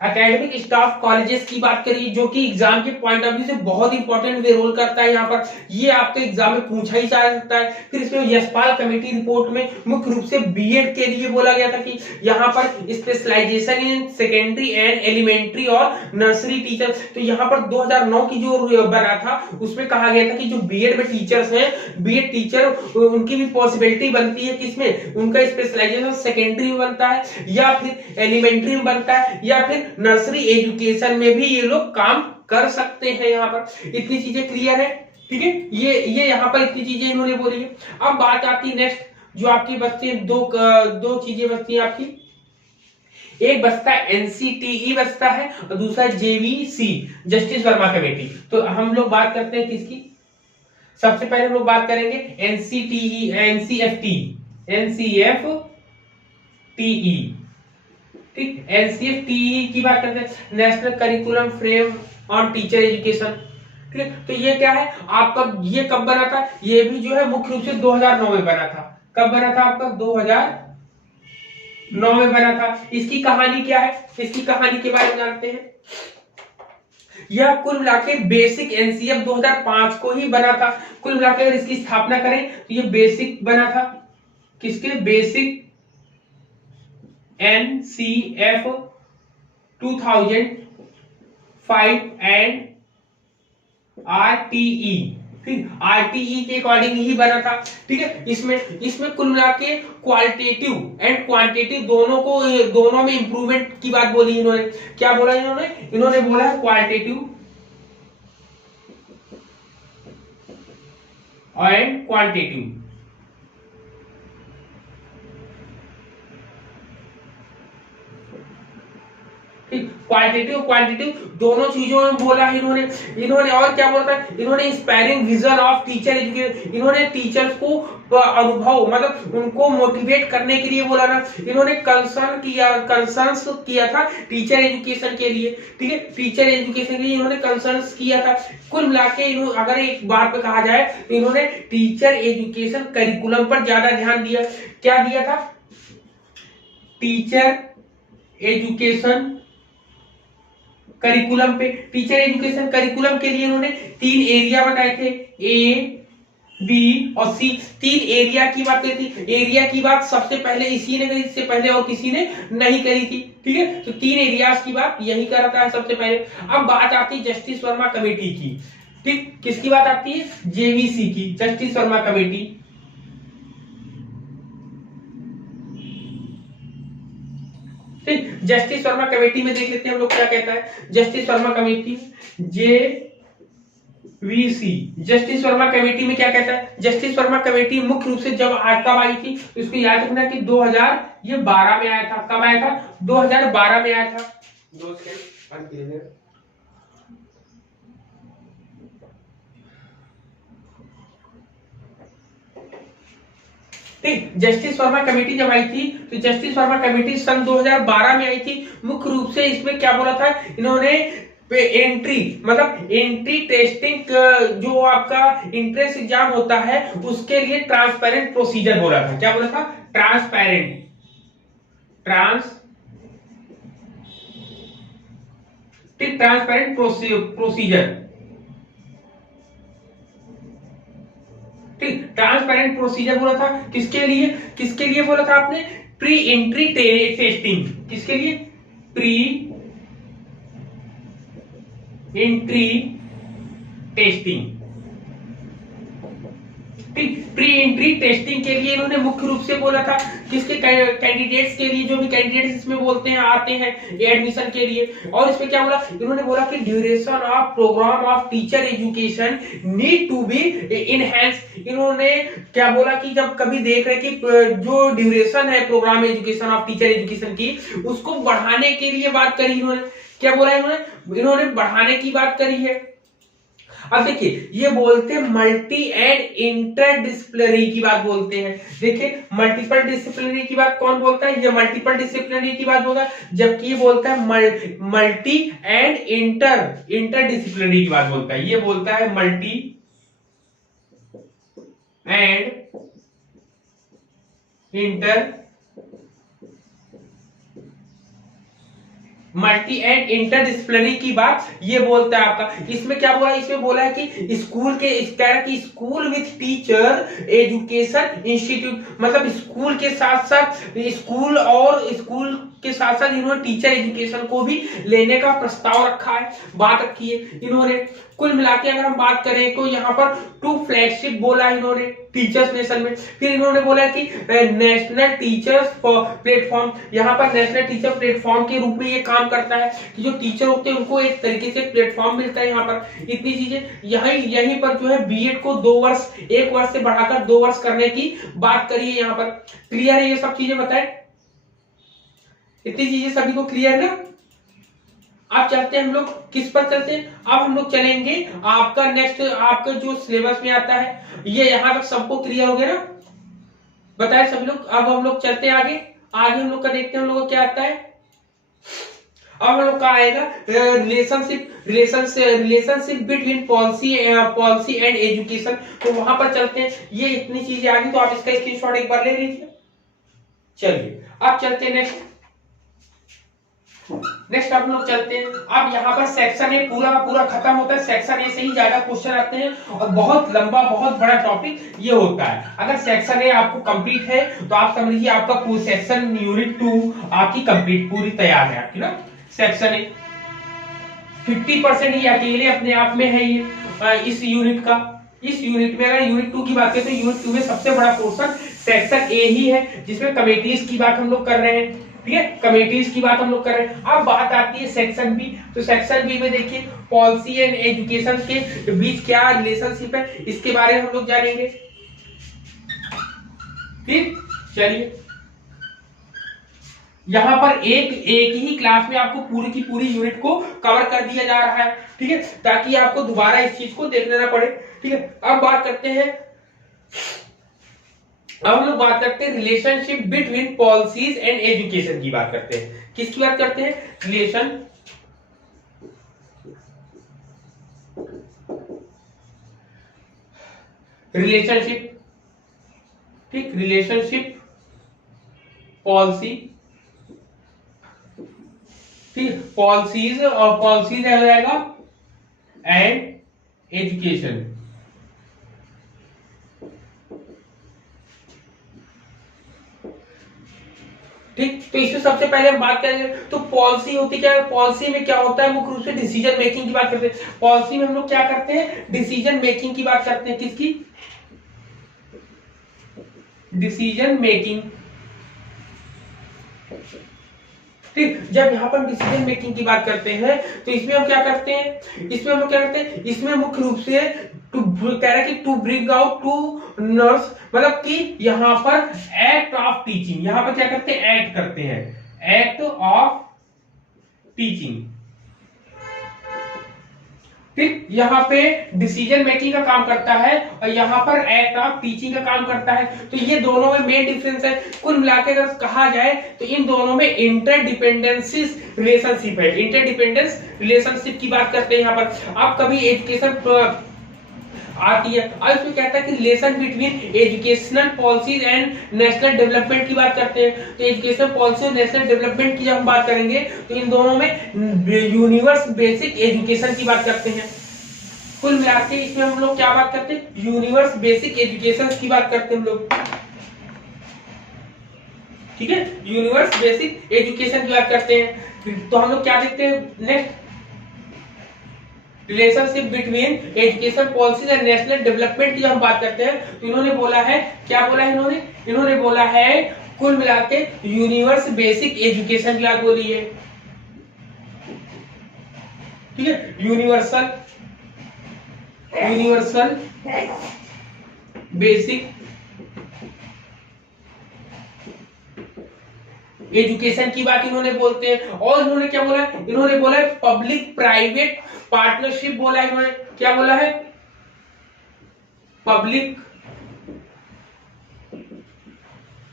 academic staff colleges की बात करिए, जो कि एग्जाम के पॉइंट ऑफ व्यू से बहुत इंपॉर्टेंट रोल करता है। यहाँ पर ये आपके एग्जाम में पूछा ही जा सकता है। फिर इसमें यशपाल कमेटी रिपोर्ट में मुख्य रूप से बीएड के लिए बोला गया था कि यहाँ पर specialisation in secondary and elementary और नर्सरी टीचर। तो यहाँ पर 2009 की जो बना था उसमें कहा गया था कि जो बीएड में टीचर्स हैं, बीएड टीचर उनकी भी पॉसिबिलिटी बनती है किसमें, उनका स्पेशलाइजेशन सेकेंडरी में बनता है या फिर एलिमेंट्री में बनता है या फिर नर्सरी एजुकेशन में भी ये लोग काम कर सकते हैं। यहाँ पर इतनी चीजें क्लियर है। ठीक है, ये यहाँ पर इतनी चीजें इन्होंने बोली है। अब बात आती है नेक्स्ट जो आपकी बचती है, दो चीजें बचती हैं आपकी। एक बचता है एनसीटीई बचता है और दूसरा जेवीसी, जस्टिस वर्मा कमेटी। तो हम लोग बात करते हैं किसकी, सबसे पहले हम लोग बात करेंगे एनसीटीई, एनसीएफटीई। ठीक, एनसीएफटीई की बात करते हैं, national curriculum frame on teacher education. ठीक है, तो ये क्या है आपका, ये कब बना था, ये भी जो है मुख्य रूप से 2009 में बना था। कब बना था आपका, 2009 में बना था। इसकी कहानी क्या है, इसकी कहानी के बारे में जानते हैं। यह कुल मिलाकर बेसिक एनसीएफ 2005 को ही बना था। कुल मिलाकर अगर इसकी स्थापना करें तो ये बेसिक बना था, किसके, बेसिक एनसीएफ 2005 एंड आरटीई, ठीक, आरटीई के अकॉर्डिंग ही बना था। ठीक है, इसमें कुल मिला के क्वालिटेटिव एंड क्वांटिटेटिव दोनों में इंप्रूवमेंट की बात बोली इन्होंने। क्या बोला इन्होंने बोला है qualitative and quantitative. Qualitative quantitative दोनों चीजों में बोला है इन्होंने और क्या बोलता है, इन्होंने inspiring vision of teacher education, इन्होंने टीचर्स को अनुभव मतलब उनको मोटिवेट करने के लिए बोला ना, इन्होंने कंसर्न्स किया था टीचर एजुकेशन के लिए। ठीक है, टीचर एजुकेशन के लिए इन्होंने कंसर्न्स किया था। कुल मिला के अगर एक बात पे कहा जाए तो इन्होंने टीचर एजुकेशन करिकुलम पर ज्यादा ध्यान दिया। क्या दिया था, टीचर एजुकेशन करिकुलम पे। टीचर एजुकेशन करिकुलम के लिए इन्होंने 3 एरिया बताए थे, A, बी और सी। तीन एरिया की बात करी थी। एरिया की बात सबसे पहले इसी ने करी, इससे पहले और किसी ने नहीं करी थी। ठीक है, तो तीन एरियाज की बात यही करता है सबसे पहले। अब बात आती है जस्टिस वर्मा कमेटी की। ठीक, किसकी बात आती है? जेवीसी की, जस्टिस वर्मा कमेटी। ठीक, जस्टिस वर्मा कमेटी में देख लेते हैं हम लोग क्या कहता है जस्टिस वर्मा कमेटी। जे वीसी, जस्टिस वर्मा कमेटी में क्या कहता है? जस्टिस वर्मा कमेटी मुख्य रूप से जब कब आई थी, तो इसको याद रखना कि 2012 में आया था। कब आया था? 2012 में आया था। ठीक, जस्टिस वर्मा कमेटी जब आई थी, तो जस्टिस वर्मा कमेटी सन 2012 में आई थी। मुख्य रूप से इसमें क्या बोला था इन्होंने? एंट्री, मतलब एंट्री टेस्टिंग, जो आपका इंट्रेंस एग्जाम होता है उसके लिए ट्रांसपेरेंट प्रोसीजर बोला था। क्या बोला था? Transparent, transparent procedure. ठीक, ट्रांसपेरेंट प्रोसीजर बोला था। किसके लिए? किसके लिए बोला था आपने? Pre entry testing. किसके लिए? Pre entry testing. Pre entry testing के लिए इन्होंने मुख्य रूप से बोला था किसके? कैंडिडेट्स के लिए, जो भी कैंडिडेट्स इसमें बोलते हैं आते हैं एडमिशन के लिए। और इसमें क्या बोला इन्होंने? बोला कि duration of programme of teacher education need to be enhance. इन्होंने क्या बोला कि जब कभी देख रहे कि जो ड्यूरेशन है programme education of teacher education की, उसको बढ़ाने के लिए बात करी इन्होंने। क्या बोला इन्होंने बढ़ाने की बात करी है। अब देखिए, ये बोलते हैं मल्टी एंड इंटरडिसिप्लिनरी की बात बोलते हैं। देखिए, मल्टीपल डिसिप्लिनरी की बात कौन बोलता है? ये मल्टीपल डिसिप्लिनरी की बात बोलता है, जबकि ये बोलता है मल्टी एंड इंटरडिसिप्लिनरी की बात बोलता है। ये बोलता है multi and multi and interdisciplinary की बात ये बोलता है आपका। इसमें क्या बोला? इसमें बोला है कि स्कूल के इस तरह की school with teacher education institute, मतलब स्कूल के साथ साथ स्कूल के साथ साथ इन्होंने टीचर एजुकेशन को भी लेने का प्रस्ताव रखा है, बात रखी है इन्होंने। कुल मिला के अगर हम बात करें तो यहाँ पर 2 फ्लैगशिप बोला इन्होंने टीचर्स नेशन में। फिर इन्होंने बोला कि नेशनल टीचर्स प्लेटफॉर्म, यहाँ पर नेशनल टीचर प्लेटफॉर्म के रूप में ये काम करता है कि जो टीचर होते हैं उनको एक तरीके से प्लेटफॉर्म मिलता है। यहाँ पर इतनी चीजें, यहीं पर जो है बीएड को 2 वर्ष, 1 वर्ष से बढ़ाकर 2 वर्ष करने की बात करी है। यहाँ पर क्लियर है? ये सब चीजें बताए, इतनी चीजें सभी को क्लियर है ना? अब चलते हैं हम लोग किस पर चलते हैं? अब हम लोग चलेंगे आपका नेक्स्ट, आपका जो सिलेबस में आता है। ये यहां तक सबको क्लियर हो गया ना? बताए सभी लोग। अब हम लोग चलते हैं आगे। आगे हम लोग का देखते हैं हम लोग को क्या आता है। अब हम लोग का आएगा relationship between policy and education. तो वहां पर चलते हैं। ये इतनी चीजें आ गई, तो आप इसका स्क्रीनशॉट एक बार ले लीजिए। चलिए अब चलते हैं नेक्स्ट हम लोग चलते हैं। अब यहाँ पर सेक्शन ए पूरा का पूरा खत्म होता है। सेक्शन ए से ही ज्यादा क्वेश्चन आते हैं और बहुत लंबा, बहुत बड़ा टॉपिक ये होता है। अगर सेक्शन ए आपको कंप्लीट है तो आप समझ लीजिए आपका पूरा सेक्शन यूनिट 2 आपकी कंप्लीट पूरी तैयार है आपकी ना। सेक्शन ए 50% ही अकेले अपने आप में है ये इस यूनिट का। इस यूनिट में अगर यूनिट 2 की बात करें तो यूनिट 2 में सबसे बड़ा पोर्शन सेक्शन ए ही है, जिसमें कमेटीज की बात हम लोग कर रहे हैं। ठीक है, कमेटीज की बात हम लोग कर रहे हैं। अब बात आती है सेक्शन बी। तो सेक्शन बी में देखिए पॉलिसी एंड एजुकेशन के बीच क्या रिलेशनशिप है, इसके बारे में हम लोग जानेंगे। ठीक, चलिए यहां पर एक ही क्लास में आपको पूरी की पूरी यूनिट को कवर कर दिया जा रहा है। ठीक है, ताकि आपको दोबारा इस चीज को देखना ना पड़े। ठीक है, अब बात करते हैं, अब हम लोग बात करते हैं relationship between policies and education की बात करते हैं। किसकी बात करते हैं? रिलेशनशिप। ठीक, रिलेशनशिप पॉलिसी, ठीक, पॉलिसीज और पॉलिसीज हो जाएगा एंड एजुकेशन। ठीक, तो इसमें सबसे पहले हम बात करेंगे तो पॉलिसी होती क्या है, पॉलिसी में क्या होता है, मुख्य रूप से डिसीजन मेकिंग की बात करते हैं। पॉलिसी में हम लोग क्या करते हैं, डिसीजन मेकिंग की बात करते हैं। किसकी, डिसीजन मेकिंग। ठीक, जब यहाँ पर डिसीजन मेकिंग की बात करते हैं तो इसमें हम क्या करते हैं, इसमें हम क्या करते हैं, इसमें मुख्य रूप से कह रहा है कि to bring out to nurse, मतलब कि यहाँ पर एक्ट ऑफ टीचिंग, यहाँ पर क्या करते हैं, एक्ट करते हैं, एक्ट ऑफ टीचिंग। ठीक, यहाँ पे डिसीजन मेकिंग का काम करता है और यहाँ पर एक्ट ऑफ टीचिंग का काम करता है। तो ये दोनों में मेन डिफरेंस है। कुल मिलाकर अगर कहा जाए तो इन दोनों में इंटरडिपेंडेंसीज रिलेशनशिप है, इंटरडिपेंडेंस रिलेशनशिप की बात करते हैं यहाँ पर। आप कभी एजुकेशन आती है और इसमें कहता है कि relation between educational policies and national development की बात करते हैं। तो एजुकेशनल पॉलिसी और नेशनल डेवलपमेंट की जब हम बात करेंगे तो इन दोनों में यूनिवर्स बेसिक एजुकेशन की बात करते हैं। कुल मिलाकर इसमें हम लोग क्या बात करते हैं, यूनिवर्स बेसिक एजुकेशन की बात करते हैं हम लोग। ठीक है, यूनिवर्स बेसिक एजुकेशन की बात करते हैं। तो हम लोग क्या देखते हैं next, relationship between education policy and national development की जब हम बात करते हैं तो इन्होंने बोला है, क्या बोला है इन्होंने बोला है कुल मिला के यूनिवर्स बेसिक एजुकेशन की बात बोली है। ठीक है, यूनिवर्सल बेसिक एजुकेशन की बात इन्होंने बोलते हैं। और इन्होंने क्या बोला है, इन्होंने बोला है पब्लिक प्राइवेट पार्टनरशिप बोला है। इन्होंने क्या बोला है, पब्लिक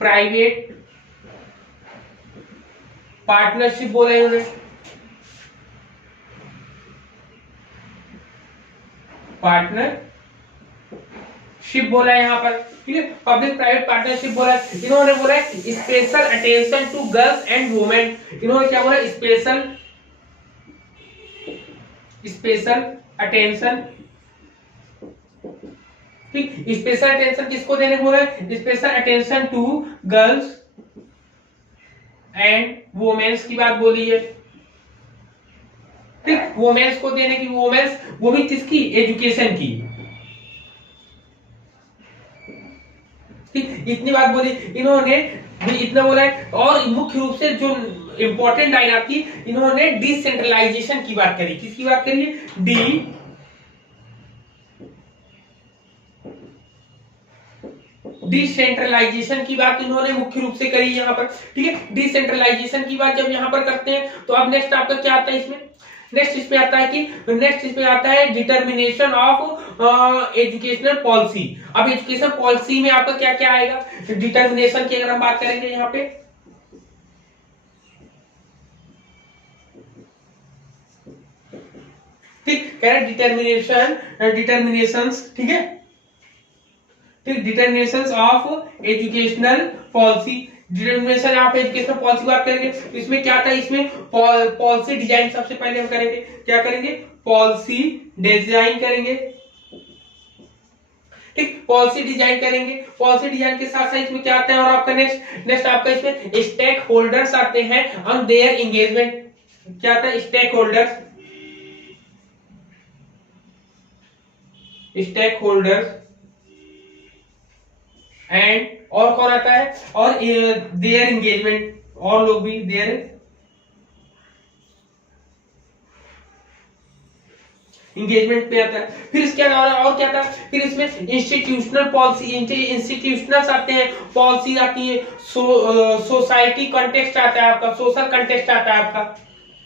प्राइवेट पार्टनरशिप बोला है इन्होंने, पार्टनरशिप बोला है यहाँ पर। ठीक है, पब्लिक प्राइवेट पार्टनरशिप बोला है। इन्होंने बोला है special attention to girls and women. इन्होंने क्या बोला, स्पेशल अटेंशन। ठीक, स्पेशल अटेंशन किसको देने बोला है, special attention to girls and womens की बात बोली है। ठीक, वुमेन्स को देने की, वुमेन्स वो भी किसकी, एजुकेशन की। ठीक, इतनी बात बोली इन्होंने, भी इतना बोला है। और मुख्य रूप से जो इंपॉर्टेंट लाइन आती है, इन्होंने डिसेंट्रलाइजेशन की बात करी। किसकी बात करी, डिसेंट्रलाइजेशन की बात इन्होंने मुख्य रूप से करी यहाँ पर। ठीक है, डिसेंट्रलाइजेशन की बात जब यहाँ पर करते हैं तो अब नेक्स्ट आपका क्या आता है इसमें, नेक्स्ट इसमें आता है डिटर्मिनेशन ऑफ एजुकेशनल पॉलिसी। अब एजुकेशन पॉलिसी में आपका क्या क्या आएगा, डिटर्मिनेशन की अगर हम बात करेंगे यहाँ पे, ठीक, कह रहे डिटर्मिनेशंस। ठीक है, ठीक, determinations of educational policy. Determination of educational policy बात करेंगे तो इसमें क्या आता है, इसमें पॉलिसी डिजाइन सबसे पहले हम करेंगे, क्या करेंगे, पॉलिसी डिजाइन करेंगे। ठीक, पॉलिसी डिजाइन करेंगे। पॉलिसी डिजाइन के साथ साथ इसमें क्या आता है, और आपका नेक्स्ट आपका इसमें स्टेक होल्डर्स आते हैं ऑन देयर एंगेजमेंट। क्या आता है, स्टेक होल्डर्स एंड, और कौन आता है, और देयर एंगेजमेंट, और लोग भी देयर एंगेजमेंट पे आता है। फिर इसके अलावा और क्या आता है, फिर इसमें इंस्टीट्यूशनल पॉलिसी, इंस्टीट्यूशनल्स आते हैं, पॉलिसी आती है, सोसाइटी कॉन्टेक्स्ट आता है आपका, सोशल कॉन्टेक्स्ट आता है आपका।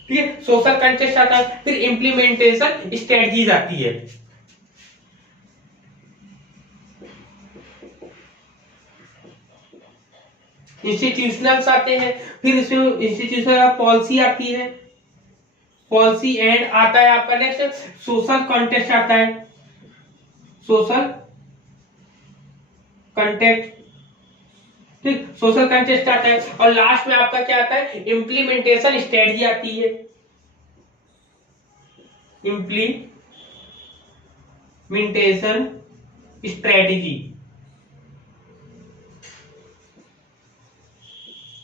ठीक है, सोशल कॉन्टेक्स्ट आता है। फिर इम्प्लीमेंटेशन स्ट्रेटजीज आती है। इंस्टीट्यूशनल्स आते हैं, फिर इसमें इंस्टीट्यूशनल पॉलिसी आती है, पॉलिसी एंड आता है आपका नेक्स्ट सोशल कॉन्टेक्स्ट आता है, सोशल कॉन्टेक्स्ट। ठीक, सोशल कॉन्टेक्स्ट आता है। और लास्ट में आपका क्या आता है, इम्प्लीमेंटेशन स्ट्रेटजी आती है, इम्प्लीमेंटेशन स्ट्रेटजी।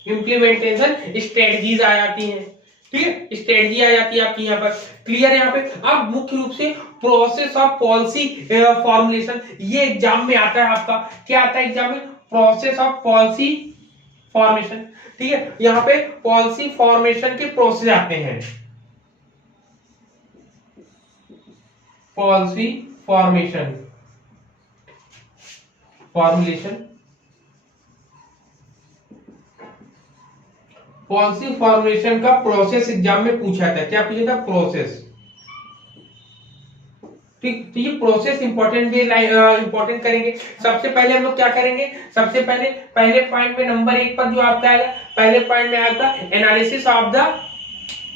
इम्प्लीमेंटेशन स्ट्रेटजीज आ जाती हैं, ठीक है, स्ट्रेटजी आ जाती है आपकी यहाँ पर। क्लियर है यहाँ पे। अब मुख्य रूप से प्रोसेस ऑफ पॉलिसी फॉर्मुलेशन, ये एग्जाम में आता है आपका। क्या आता है एग्जाम में? प्रोसेस ऑफ पॉलिसी फॉर्मेशन, ठीक है। यहाँ पे पॉलिसी फॉर्मेशन के प्रोसेस आते हैं, policy formation formulation, policy formulation का प्रोसेस एग्जाम में पूछा था। क्या पूछा था? प्रोसेस, ठीक। तो ये प्रोसेस इंपॉर्टेंट इंपॉर्टेंट करेंगे। सबसे पहले हम लोग क्या करेंगे? सबसे पहले पहले पॉइंट में नंबर 1 पर जो आपका आएगा, पहले पॉइंट में आएगा analysis of the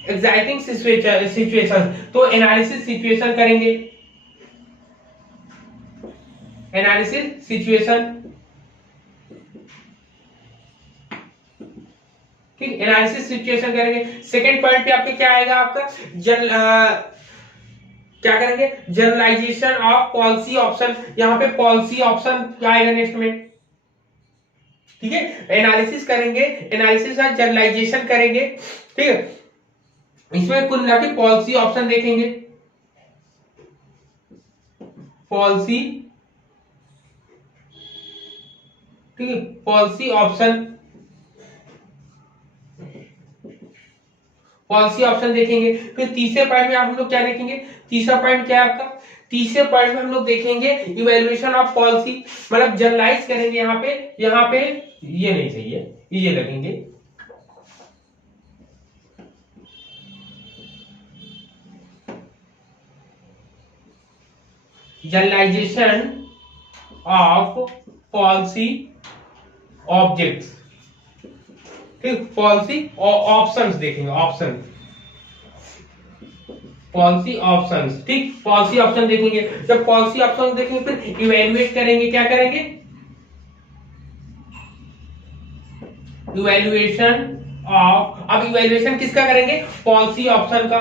exciting situation. तो एनालिसिस सिचुएशन करेंगे, एनालिसिस सिचुएशन, ठीक, एनालिसिस सिचुएशन करेंगे। सेकंड पॉइंट पे आपके क्या आएगा? आपका क्या करेंगे? Generalisation of policy option. यहाँ पे पॉलिसी ऑप्शन क्या आएगा नेक्स्ट में, ठीक है। एनालिसिस करेंगे, एनालिसिस का जनरलाइजेशन करेंगे, ठीक है। इसमें कुल मिला के पॉलिसी ऑप्शन देखेंगे, पॉलिसी, ठीक है, पॉलिसी ऑप्शन, पॉलिसी ऑप्शन देखेंगे। फिर तीसरे पॉइंट में हम लोग क्या देखेंगे? तीसरा पॉइंट क्या है आपका? तीसरे पॉइंट में हम लोग देखेंगे इवैल्यूएशन ऑफ पॉलिसी, मतलब जनरलाइज करेंगे। यहाँ पे ये नहीं चाहिए, ये लगेंगे, जनरलाइजेशन ऑफ पॉलिसी ऑब्जेक्ट्स, ठीक। पॉलिसी ऑप्शंस देखेंगे, ऑप्शन, पॉलिसी ऑप्शंस, ठीक। पॉलिसी ऑप्शन देखेंगे। जब पॉलिसी ऑप्शन देखेंगे फिर इवैल्यूएट करेंगे। क्या करेंगे? इवैल्यूएशन ऑफ, अब इवैल्यूएशन किसका करेंगे? पॉलिसी ऑप्शन का,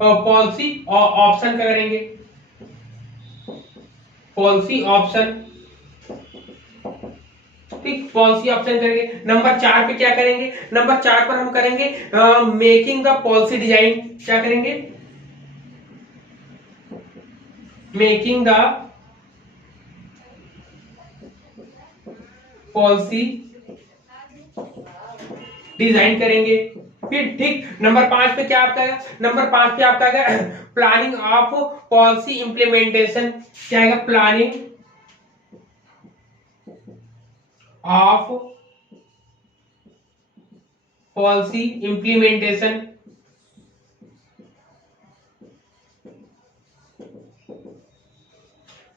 पॉलिसी ऑप्शन का करेंगे, पॉलिसी ऑप्शन, ठीक। पॉलिसी ऑप्शन करेंगे। नंबर 4 पे क्या करेंगे? नंबर 4 पर हम करेंगे मेकिंग द पॉलिसी डिजाइन। क्या करेंगे? मेकिंग द पॉलिसी डिजाइन करेंगे, फिर ठीक। नंबर 5 पे क्या आपका है? नंबर 5 पे आपका है प्लानिंग ऑफ पॉलिसी इंप्लीमेंटेशन। क्या आएगा? Planning of policy implementation,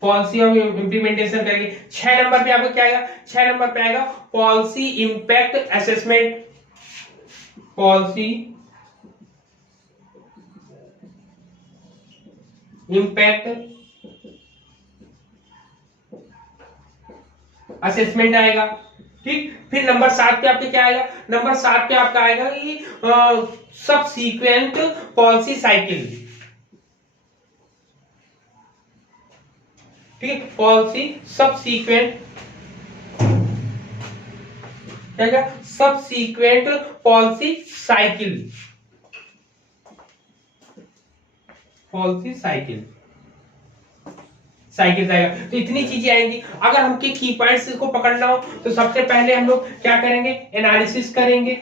policy of implementation करेंगे। 6 नंबर पे आपको क्या आएगा? 6 नंबर पे आएगा policy impact assessment, policy impact assessment आएगा, ठीक। फिर नंबर 7 पे आपके क्या आएगा? नंबर 7 पे आपका आएगा कि सब सीक्वेंट पॉलिसी साइकिल, ठीक है। पॉलिसी सब सीक्वेंट, क्या? Subsequent policy cycle, policy cycle, cycle आएगा। तो इतनी चीजें आएंगी। अगर हमके की पॉइंट्स को पकड़ना हो तो सबसे पहले हम लोग क्या करेंगे? एनालिसिस करेंगे,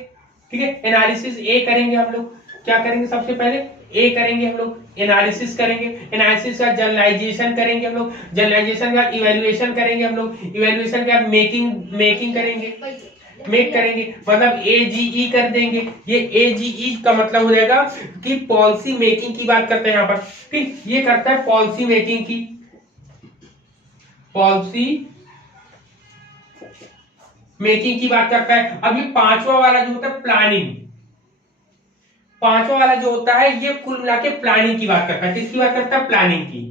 ठीक है। एनालिसिस ए करेंगे हम लोग। क्या करेंगे? सबसे पहले ए करेंगे हम लोग, एनालिसिस करेंगे। एनालिसिस का जनरलाइजेशन करेंगे हम लोग, जनरलाइजेशन का इवैल्यूएशन करेंगे हम लोग, इवैल्यूएशन का मेकिंग करेंगे, मेक करेंगे, मतलब एजीई कर देंगे। ये एजीई का मतलब हो जाएगा कि पॉलिसी मेकिंग की बात करते हैं यहाँ पर, ठीक। ये करता है पॉलिसी मेकिंग की, पॉलिसी मेकिंग की बात करता है। अब ये 5वां वाला जो होता है प्लानिंग, 5वां वाला जो होता है ये कुल मिला के प्लानिंग की बात करता है। किसकी बात करता है? प्लानिंग की,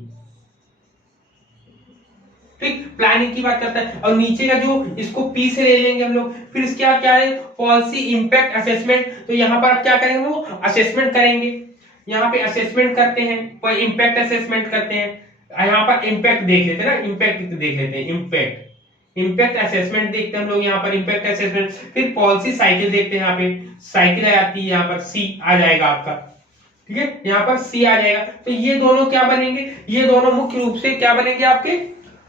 ठीक। प्लानिंग की बात करता है। और नीचे का जो इसको पी से ले लेंगे हम लोग। फिर इसके बाद क्या है? Policy impact assessment. तो यहाँ पर आप क्या करेंगे? वो असेसमेंट करेंगे। यहाँ पे असेसमेंट करते हैं, पर इंपैक्ट असेसमेंट करते हैं। यहाँ पर इंपैक्ट देख लेते हैं ना, इंपैक्ट देख लेते हैं, इंपैक्ट, इम्पैक्ट असेसमेंट देखते हैं हम लोग यहाँ पर, इम्पैक्ट असेसमेंट। फिर पॉलिसी साइकिल देखते हैं, यहाँ पे साइकिल आ जाती है, यहाँ पर सी आ जाएगा आपका, ठीक है, यहाँ पर सी आ जाएगा। तो ये दोनों क्या बनेंगे, ये दोनों मुख्य रूप से क्या बनेंगे आपके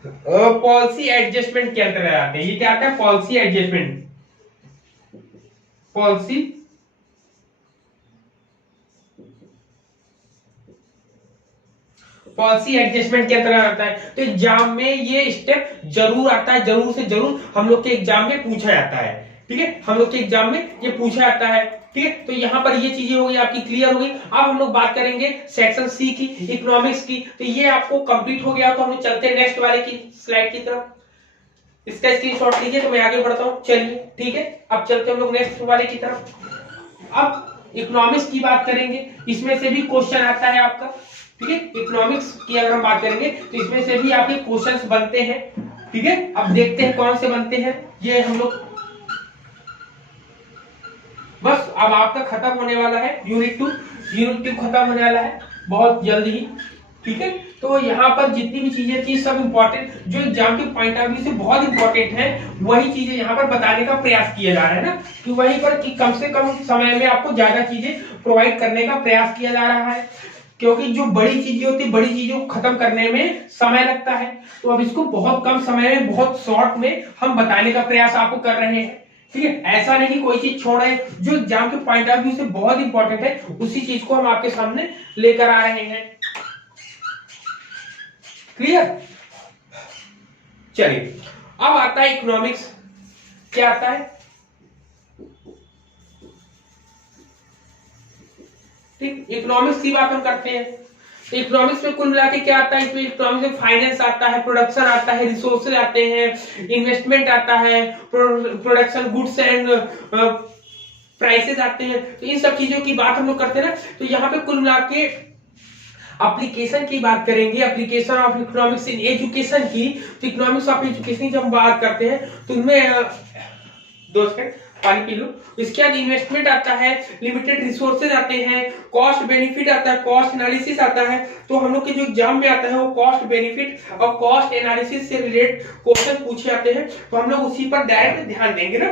पॉलिसी एडजस्टमेंट के अंतर्गत आते हैं। ये क्या आता है, policy adjustment, policy policy adjustment के अंतर्गत आता है। तो एग्जाम में ये स्टेप जरूर आता है, जरूर से जरूर हम लोग के एग्जाम में पूछा जाता है, ठीक है, हम लोग के एग्जाम में ये पूछा जाता है, ठीक है। तो यहाँ पर ये चीजें हो गई आपकी, क्लियर हो गई। अब हम लोग बात करेंगे सेक्शन सी की, इकोनॉमिक्स की। तो ये आपको कंप्लीट हो गया, तो हम लोग चलते हैं नेक्स्ट वाले की स्लाइड की तरफ। इसका स्क्रीनशॉट लीजिए, तो मैं आगे बढ़ता हूँ, चलिए ठीक है। अब चलते हैं हम लोग नेक्स्ट वाले की तरफ। अब इकोनॉमिक्स की बात करेंगे, इसमें से भी क्वेश्चन आता है आपका, ठीक है। इकोनॉमिक्स की अगर हम बात करेंगे तो इसमें से भी आपके क्वेश्चंस बनते हैं, ठीक है। अब देखते हैं कौन से बनते हैं ये हम लोग। बस अब आपका खत्म होने वाला है यूनिट 2, यूनिट 2 खत्म होने वाला है बहुत जल्द ही, ठीक है। तो यहाँ पर जितनी भी चीजें थी सब इंपॉर्टेंट, जो एग्जाम के पॉइंट ऑफ व्यू से बहुत इंपॉर्टेंट है, वही चीजें यहाँ पर बताने का प्रयास किया जा रहा है ना, कि वहीं पर कि कम से कम समय में आपको ज्यादा चीजें प्रोवाइड करने का प्रयास किया जा रहा है। क्योंकि जो बड़ी चीजें होती है, बड़ी चीजों को खत्म करने में समय लगता है, तो अब इसको बहुत कम समय में बहुत शॉर्ट में हम बताने का प्रयास आपको कर रहे हैं, ठीक है। ऐसा नहीं कि कोई चीज छोड़ रहे हैं, जो एग्जाम के पॉइंट ऑफ व्यू से बहुत इंपॉर्टेंट है उसी चीज को हम आपके सामने लेकर आ रहे हैं, क्लियर। चलिए अब आता है इकोनॉमिक्स। क्या आता है, ठीक, इकोनॉमिक्स की बात हम करते हैं। इकोनॉमिक्स में कुल मिला के क्या आता है, इसमें इकोनॉमिक्स में फाइनेंस आता है, प्रोडक्शन आता है, रिसोर्सेज आते हैं, इन्वेस्टमेंट आता है, प्रोडक्शन, गुड्स एंड प्राइसेस आते हैं। तो इन सब चीजों की बात हम लोग करते हैं ना। तो यहाँ पे कुल मिला के एप्लीकेशन की बात करेंगे, application of economics in education की। तो इकोनॉमिक्स ऑफ एजुकेशन की जब हम बात करते हैं तो इनमें 2 सेकंड पानी पी लो। इसके बाद इन्वेस्टमेंट आता है, लिमिटेड रिसोर्सेज आते हैं, कॉस्ट बेनिफिट आता है, कॉस्ट एनालिसिस आता है। तो हम लोग के जो एग्जाम में आता है वो कॉस्ट बेनिफिट और कॉस्ट एनालिसिस से रिलेटेड क्वेश्चन पूछे जाते हैं, तो हम लोग उसी पर डायरेक्ट ध्यान देंगे ना।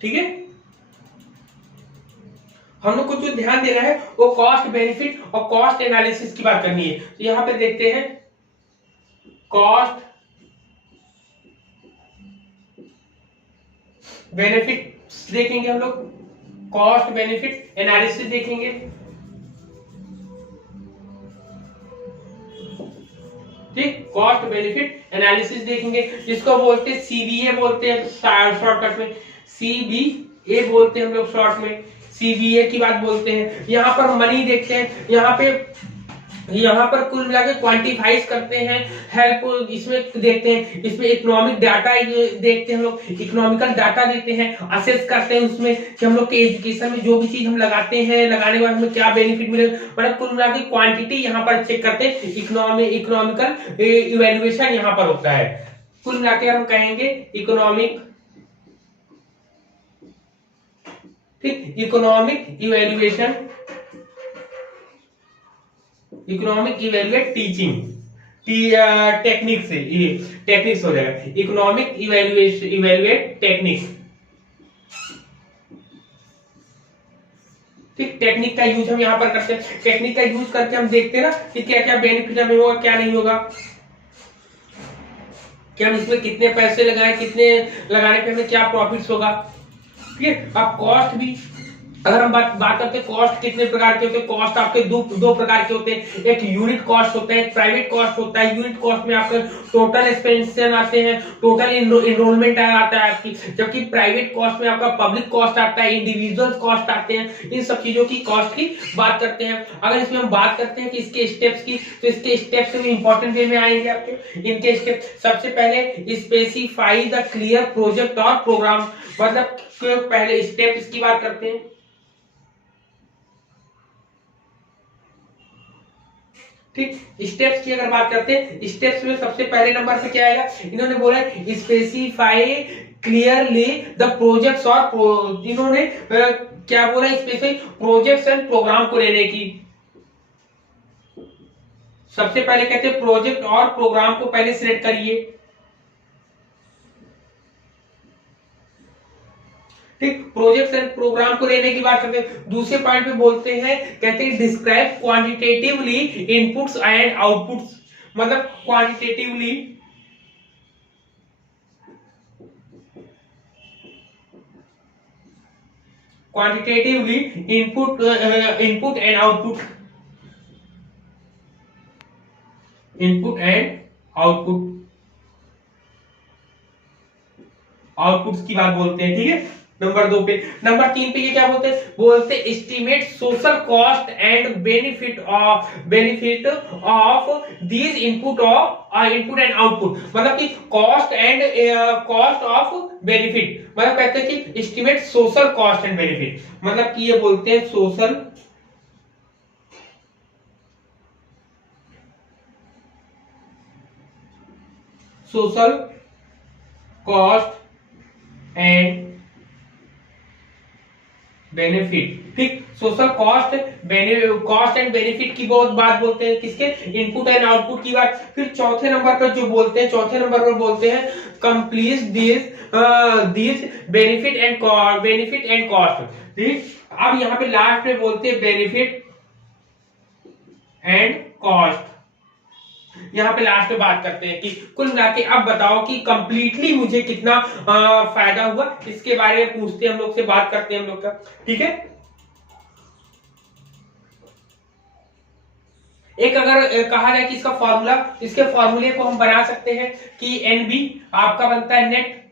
ठीक है, हम लोग को जो ध्यान देना है वो कॉस्ट बेनिफिट और कॉस्ट एनालिसिस की बात करनी है। तो यहां पे देखते हैं कॉस्ट बेनिफिट देखेंगे हम लोग, कॉस्ट बेनिफिट एनालिसिस देखेंगे, ठीक, कॉस्ट बेनिफिट एनालिसिस देखेंगे, जिसको बोलते हैं सीबीए बोलते हैं शॉर्टकट में, सीबीए बोलते हैं हम लोग शॉर्ट में, सीबीए की बात बोलते हैं। यहाँ पर मनी देखते हैं, यहाँ पर कुल मिला के क्वांटिफाइज करते हैं, हेल्प इसमें देखते हैं, इसमें इकोनॉमिक डाटा देखते हैं हम लोग, इकोनॉमिकल डाटा देखते हैं, असेस करते हैं उसमें कि हम लोग के एजुकेशन में जो भी चीज हम लगाते हैं, लगाने के बाद हमें क्या बेनिफिट मिलेगा, मतलब कुल मिला के क्वांटिटी यहाँ पर चेक करते हैं, इकोनॉमिकल इवेल्युएशन यहाँ पर होता है। कुल मिला के हम कहेंगे इकोनॉमिक, ठीक, economic evaluation, economic evaluate teaching technique से, ये टेक्निक्स हो जाएगा, इकोनॉमिक इवेल्युएट टेक्निक, ठीक, टेक्निक का यूज हम यहाँ पर करते हैं। टेक्निक का यूज करके हम देखते हैं ना कि क्या क्या बेनिफिट हमें होगा, क्या नहीं होगा, कि हम इसमें कितने पैसे लगाएं, कितने लगाने पे हमें क्या प्रॉफिट्स होगा, ठीक है। अब कॉस्ट भी अगर हम बात करते हैं, कॉस्ट कितने प्रकार के होते हैं, कॉस्ट आपके दो प्रकार के होते हैं, एक यूनिट कॉस्ट होता है, एक प्राइवेट कॉस्ट होता है। यूनिट कॉस्ट में आपके टोटल एक्सपेंशन आते हैं, टोटल इनरोलमेंट आता है आपकी, जबकि प्राइवेट कॉस्ट में आपका पब्लिक कॉस्ट आता है, इंडिविजुअल कॉस्ट आते हैं। इन सब चीजों की कॉस्ट की बात करते हैं। अगर इसमें हम बात करते हैं कि इसके स्टेप्स की, तो इसके स्टेप्स भी इंपॉर्टेंट वे में आएंगे आपके। इनके स्टेप सबसे पहले स्पेसिफाई द क्लियर प्रोजेक्ट और प्रोग्राम, मतलब पहले स्टेप इसकी बात करते हैं, ठीक। स्टेप्स की अगर बात करते हैं, स्टेप्स में सबसे पहले नंबर पे क्या आएगा, इन्होंने बोला स्पेसिफाई क्लियरली द प्रोजेक्ट्स और इन्होंने क्या बोला इसमें से प्रोजेक्ट्स एंड प्रोग्राम को लेने की। सबसे पहले कहते हैं प्रोजेक्ट और प्रोग्राम को पहले सिलेक्ट करिए, ठीक। प्रोजेक्ट एंड प्रोग्राम को लेने की बात करते हैं। दूसरे पॉइंट पे बोलते हैं, कहते हैं describe quantitatively inputs and outputs, मतलब quantitatively input and output, outputs की बात बोलते हैं, ठीक है। नंबर 2 पे, नंबर 3 पे ये क्या बोलते हैं, बोलते estimate social cost and benefit of these input and output, मतलब कि कॉस्ट ऑफ बेनिफिट, मतलब कहते हैं कि estimate social cost and benefit, मतलब कि ये बोलते हैं सोशल कॉस्ट एंड बेनिफिट, ठीक। सोशल कॉस्ट एंड बेनिफिट की बहुत बात बोलते हैं, किसके, इनपुट एंड आउटपुट की बात। फिर चौथे नंबर पर जो बोलते हैं, चौथे नंबर पर बोलते हैं complete this benefit and cost, ठीक। अब यहाँ पे लास्ट में बोलते हैं बेनिफिट एंड कॉस्ट, यहाँ पे लास्ट में बात करते हैं कि कुल मिला के अब बताओ कि कंप्लीटली मुझे कितना फायदा हुआ, इसके बारे में पूछते हैं हम लोग से, बात करते हैं हम लोग का, ठीक है। एक अगर कहा जाए कि इसका फॉर्मूला, इसके फॉर्मूले को हम बना सकते हैं कि एनबी आपका बनता है नेट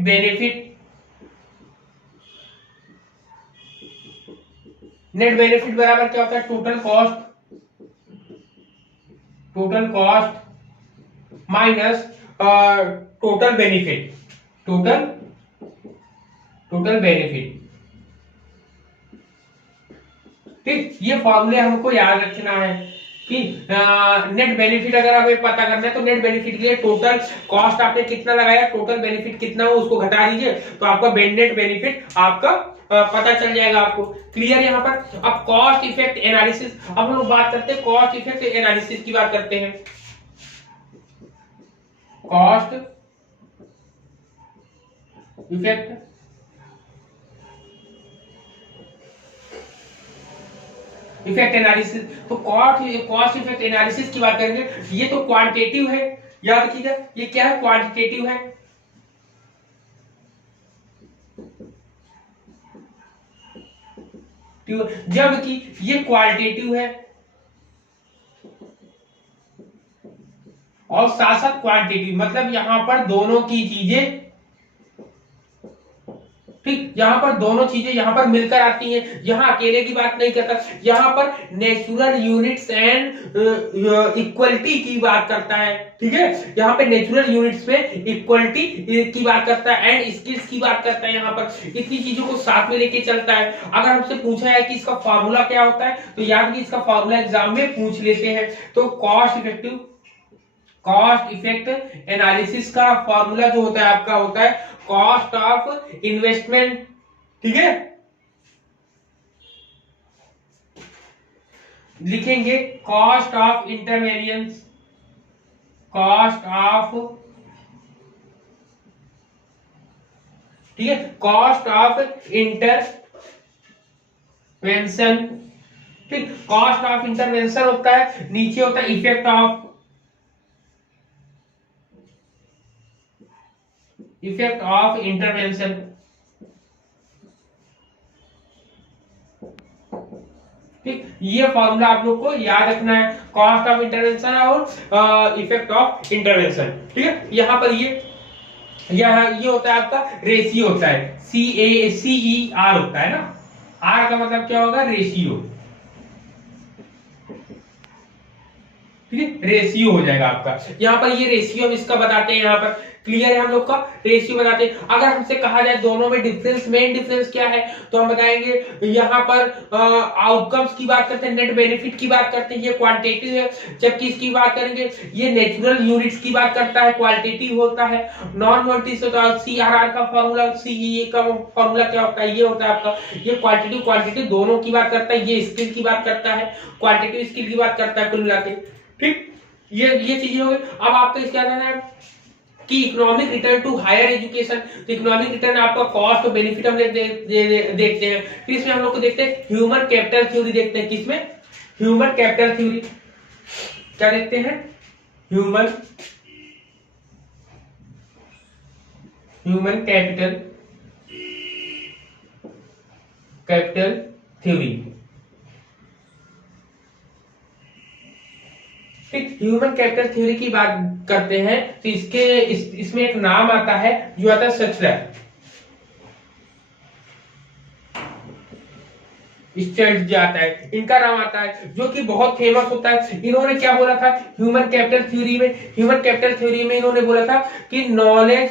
बेनिफिट, बराबर क्या होता है, total cost minus total benefit, ठीक। ये फॉर्मूले हमको याद रखना है कि नेट बेनिफिट अगर हमें पता करना है तो नेट बेनिफिट के लिए टोटल कॉस्ट आपने कितना लगाया, टोटल बेनिफिट कितना हो उसको घटा दीजिए, तो आपका नेट बेनिफिट आपका पता चल जाएगा आपको। क्लियर यहाँ पर। अब कॉस्ट इफेक्ट एनालिसिस, अब हम लोग बात करते हैं कॉस्ट इफेक्ट एनालिसिस की बात करते हैं। कॉस्ट इफेक्ट एनालिसिस, तो कॉस्ट इफेक्ट एनालिसिस की बात करेंगे। ये तो क्वांटिटेटिव है, याद रखिएगा ये क्या है, क्वांटिटेटिव है, जबकि ये क्वालिटेटिव है और साथ साथ क्वांटिटेटिव, मतलब यहां पर दोनों की चीजें, ठीक, यहां पर दोनों चीजें यहां पर मिलकर आती हैं, यहां अकेले की बात नहीं करता, यहां पर नेचुरल यूनिट्स एंड इक्वलिटी की बात करता है, ठीक है। यहां पे नेचुरल यूनिट्स पे इक्वलिटी की बात करता है एंड स्किल्स की बात करता है, यहां पर इतनी चीजों को साथ में लेके चलता है। अगर हमसे पूछा है कि इसका फॉर्मूला क्या होता है तो याद कि इसका फॉर्मूला एग्जाम में पूछ लेते हैं। तो कॉस्ट इफेक्ट एनालिसिस का फॉर्मूला जो होता है आपका होता है कॉस्ट ऑफ इन्वेस्टमेंट, ठीक है। लिखेंगे कॉस्ट ऑफ इंटरवेनियंस, ठीक है, कॉस्ट ऑफ इंटरवेंशन, ठीक। कॉस्ट ऑफ इंटरवेंशन होता है, नीचे होता है इफेक्ट ऑफ इंटरवेंशन, ठीक। ये फॉर्मूला आप लोग को याद रखना है, कॉस्ट ऑफ इंटरवेंशन और इफेक्ट ऑफ इंटरवेंशन, ठीक है। यहाँ पर ये होता है आपका रेशियो होता है, CER होता है ना, R का मतलब क्या होगा, रेशियो, ठीक है, रेशियो हो जाएगा आपका। यहाँ पर ये रेशियो हम इसका बताते हैं, यहाँ पर क्लियर है हम लोग का, रेशियो बताते हैं। अगर हमसे कहा जाए दोनों में डिफरेंस, मेन डिफरेंस क्या है, तो हम बताएंगे यहाँ पर आउटकम्स की बात करते हैं, नेट बेनिफिट की बात करते हैं, ये क्वांटिटेटिव है, जबकि इसकी बात करेंगे ये नेचुरल यूनिट्स की बात करता है, क्वालिटेटिव होता है। नॉन क्वांटिटेटिव होता है, CRR का फॉर्मूला, CEA का फॉर्मूला क्या होता है, ये होता है आपका, ये क्वालिटेटिव क्वांटिटेटिव दोनों की बात करता है, ये स्किल की बात करता है, क्वालिटेटिव स्किल की बात करता है, कुल मिला के। ठीक, ये चीजें हो गई। अब आपको इसका कहना है कि economic return to higher education, तो इकोनॉमिक रिटर्न आपका कॉस्ट और बेनिफिट हम देखते हैं। फिर इसमें हम लोग को देखते हैं ह्यूमन कैपिटल थ्योरी देखते हैं, किसमें, ह्यूमन कैपिटल थ्योरी, क्या देखते हैं, ह्यूमन कैपिटल थ्योरी। ठीक, ह्यूमन कैपिटल थ्योरी की बात करते हैं तो इसमें एक नाम आता है, जो आता है सचलर स्टैट्स जो आता है, इनका नाम आता है, जो कि बहुत फेमस होता है। इन्होंने क्या बोला था ह्यूमन कैपिटल थ्योरी में, इन्होंने बोला था कि knowledge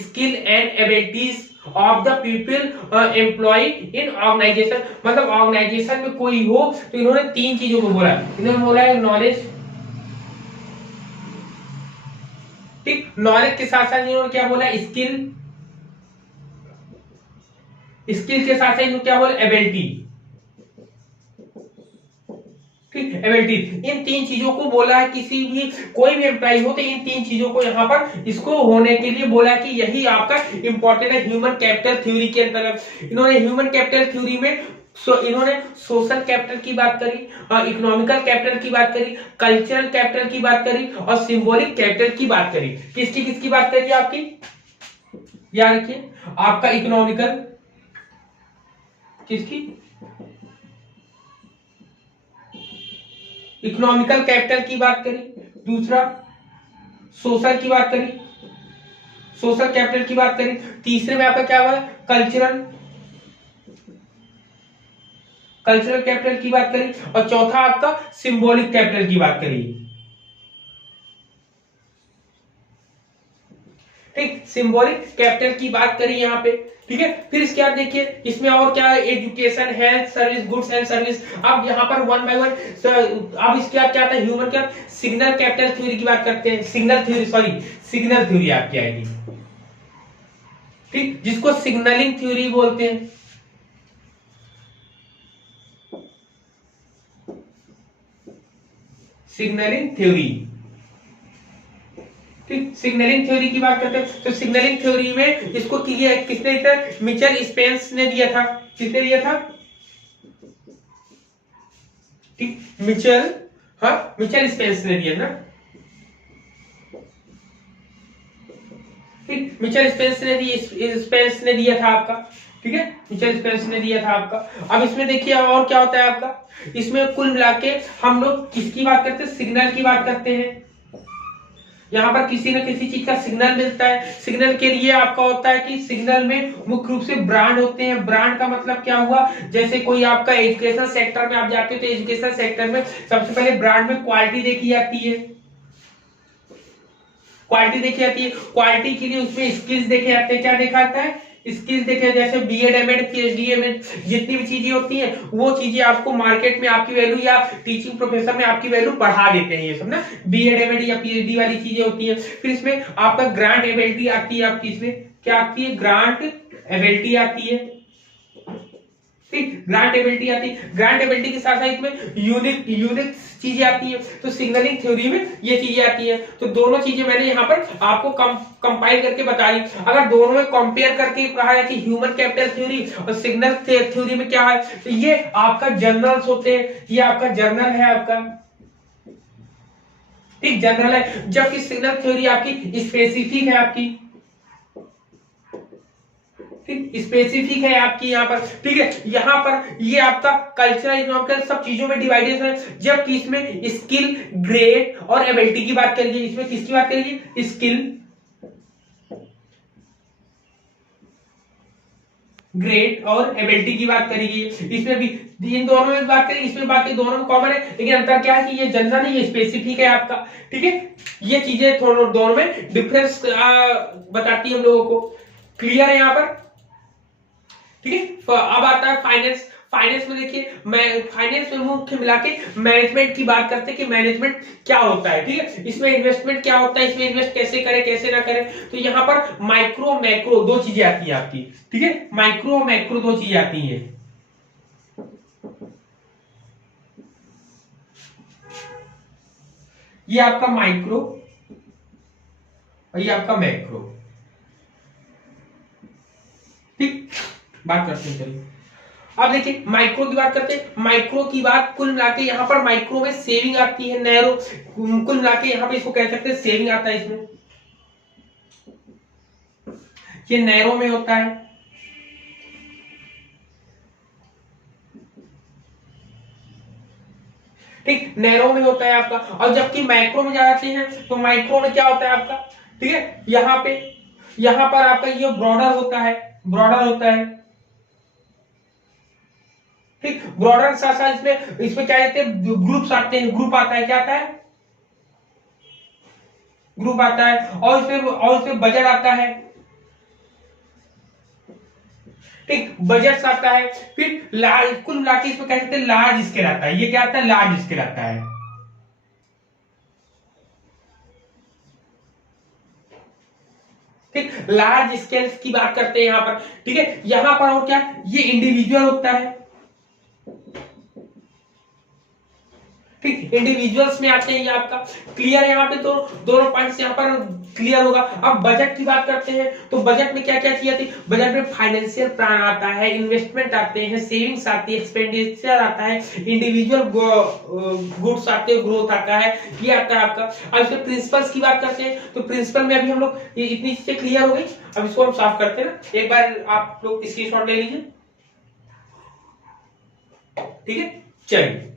skill and abilities of the people employ in organisation, मतलब ऑर्गेनाइजेशन में कोई हो तो इन्होंने तीन चीजों को बोला। इन्होंने बोला है नॉलेज, ठीक, नॉलेज के साथ साथ इन्होंने क्या बोला, स्किल के साथ साथ इन्होंने क्या बोला, एबिलिटी, ठीक, एबिलिटी, इन तीन चीजों को बोला है। किसी भी कोई भी एम्प्लॉय हो तो इन तीन चीजों को यहाँ पर इसको होने के लिए बोला है कि यही आपका इंपॉर्टेंट है ह्यूमन कैपिटल थ्योरी के अंतर्गत। इन्होंने ह्यूमन कैपिटल थ्योरी में इन्होंने सोशल कैपिटल की बात करी, इकोनॉमिकल कैपिटल की बात करी, कल्चरल कैपिटल की बात करी और सिंबॉलिक कैपिटल की बात करी। किसकी बात करी आपकी, याद रखिए, आपका इकोनॉमिकल, किसकी, इकोनॉमिकल कैपिटल की बात करी, दूसरा सोशल की बात करी, सोशल कैपिटल की बात करी, तीसरे में आपका क्या हुआ, कल्चरल कैपिटल की बात करी, और चौथा आपका सिंबॉलिक कैपिटल की बात करी। ठीक, सिंबॉलिक कैपिटल की बात करी यहाँ पे, ठीक है। फिर इसके बाद देखिए इसमें और क्या है, education, health, service, goods and service. अब यहाँ पर वन बाय वन, अब इसके बाद क्या आता है, ह्यूमन क्या, सिग्नल कैपिटल थ्योरी की बात करते हैं, सिग्नल थ्योरी आपकी आएगी, ठीक, जिसको सिग्नलिंग थ्योरी बोलते हैं। सिग्नलिंग थ्योरी, ठीक, सिग्नलिंग थ्योरी की बात करते हैं तो सिग्नलिंग थ्योरी में इसको किसने दिया था, मिचेल स्पेंस ने दिया था। किसने दिया था, ठीक, मिचेल स्पेंस ने दिया ना, ठीक, मिचेल स्पेंस ने दिया था आपका, ठीक है, मिचेल स्पेंस ने दिया था आपका। अब इसमें देखिए और क्या होता है आपका, इसमें कुल मिला के हम लोग किसकी बात करते हैं, सिग्नल की बात करते हैं। यहाँ पर किसी न किसी चीज का सिग्नल मिलता है। सिग्नल के लिए आपका होता है कि सिग्नल में मुख्य रूप से ब्रांड होते हैं। ब्रांड का मतलब क्या हुआ, जैसे कोई आपका एजुकेशन सेक्टर में आप जाते हो तो एजुकेशन सेक्टर में सबसे पहले ब्रांड में क्वालिटी देखी जाती है, क्वालिटी के लिए उसमें स्किल्स देखे जाते हैं। क्या देखा जाता है, स्किल्स देखे, जैसे बीएड, एमएड, पीएचडी, एमएड, जितनी भी चीजें होती हैं वो चीजें आपको मार्केट में आपकी वैल्यू या टीचिंग प्रोफेशन में आपकी वैल्यू बढ़ा देते हैं, ये सब ना बीएड, एमएड या पीएचडी वाली चीजें होती हैं। फिर इसमें आपका ग्रांट एबिलिटी आती है, आपकी इसमें क्या आती है, ग्रांट एबिलिटी आती है, ठीक, ग्रांट एबिलिटी आती है। ग्रांट एबिलिटी के साथ साथ इसमें यूनिक चीजें आती है। तो सिग्नलिंग थ्योरी में ये चीजें आती है। तो दोनों चीजें मैंने यहाँ पर आपको कंपाइल करके बता दी। अगर दोनों में कंपेयर करके कहा है कि ह्यूमन कैपिटल थ्योरी और सिग्नल थ्योरी में क्या है, तो ये आपका जर्नल्स होते हैं, ये आपका जर्नल है आपका, ठीक, जर्नल है। जबकि सिग्नल थ्योरी आपकी स्पेसिफिक है, आपकी स्पेसिफिक है आपकी यहाँ पर, ठीक है। यहाँ पर ये आपका कल्चरल, इकोनॉमिकल सब चीजों में डिवाइडेड है। जबकि इसमें स्किल, ग्रेड और एबिलिटी की बात करेंगे। इसमें किसकी बात करेंगे, स्किल, ग्रेड और एबिलिटी की बात करेगी, इसमें भी इन दोनों में बात करेंगे, इसमें बाकी दोनों में कॉमन है, लेकिन अंतर क्या है कि ये जनरल नहीं, ये स्पेसिफिक है आपका। ठीक है, ये चीजें थोड़ा दोनों में डिफरेंस बताती है हम लोगों को। क्लियर है यहाँ पर? ठीक है, तो अब आता है फाइनेंस। फाइनेंस में देखिए, मैं फाइनेंस में मुख्य मिला के मैनेजमेंट की बात करते हैं कि मैनेजमेंट क्या होता है। ठीक है, इसमें इन्वेस्टमेंट क्या होता है, इसमें इन्वेस्ट कैसे करें कैसे ना करें। तो यहाँ पर माइक्रो मैक्रो दो चीजें आती है आपकी। ठीक है, माइक्रो मैक्रो दो चीजें आती है। ये आपका माइक्रो और ये आपका मैक्रो। ठीक, बात करते हैं चलिए। अब देखिए माइक्रो की बात करते हैं। माइक्रो की बात कुल मिलाके यहाँ पर माइक्रो में सेविंग आती है, नैरो कुल मिलाके यहाँ पे इसको कह सकते हैं सेविंग आता है इसमें, ये नैरो में होता है। ठीक, नैरो में होता है आपका। और जबकि माइक्रो में जाते हैं तो माइक्रो में क्या होता है आपका, ठीक है, यहाँ पर आपका ये ब्रॉडर होता है, ब्रॉडर होता है। ठीक, ब्रॉडर साथ साथ इसमें क्या कहते हैं, ग्रुप्स आते हैं, ग्रुप आता है, क्या आता है, ग्रुप आता है। और इसमें बजट आता है। ठीक, बजट आता है। फिर लार्ज, कुल मिलाकर इसमें कह सकते हैं लार्ज स्केल आता है। ये क्या आता है, लार्ज स्केल आता है। ठीक, लार्ज स्केल की बात करते हैं यहां पर। ठीक है, यहां पर और क्या, ये इंडिविजुअल होता है। ठीक, इंडिविजुअल्स में आते हैं ये आपका। क्लियर है यहाँ पे? तो दोनों पॉइंट्स यहाँ पर क्लियर होगा। अब बजट की बात करते हैं तो बजट में क्या क्या चीज आती है। बजट में फाइनेंशियल प्लान आता है, इन्वेस्टमेंट आते हैं, सेविंग्स आती है, एक्सपेंडिचर आता है, इंडिविजुअल गुड्स आते हैं, ग्रोथ आता है, ये आता है आपका। अब इसमें प्रिंसिपल्स की बात करते हैं तो प्रिंसिपल में अभी हम लोग ये इतनी चीजें क्लियर हो गई। अब इसको हम साफ करते हैं ना, एक बार आप लोग स्क्रीनशॉट ले लीजिए। ठीक है, चलिए।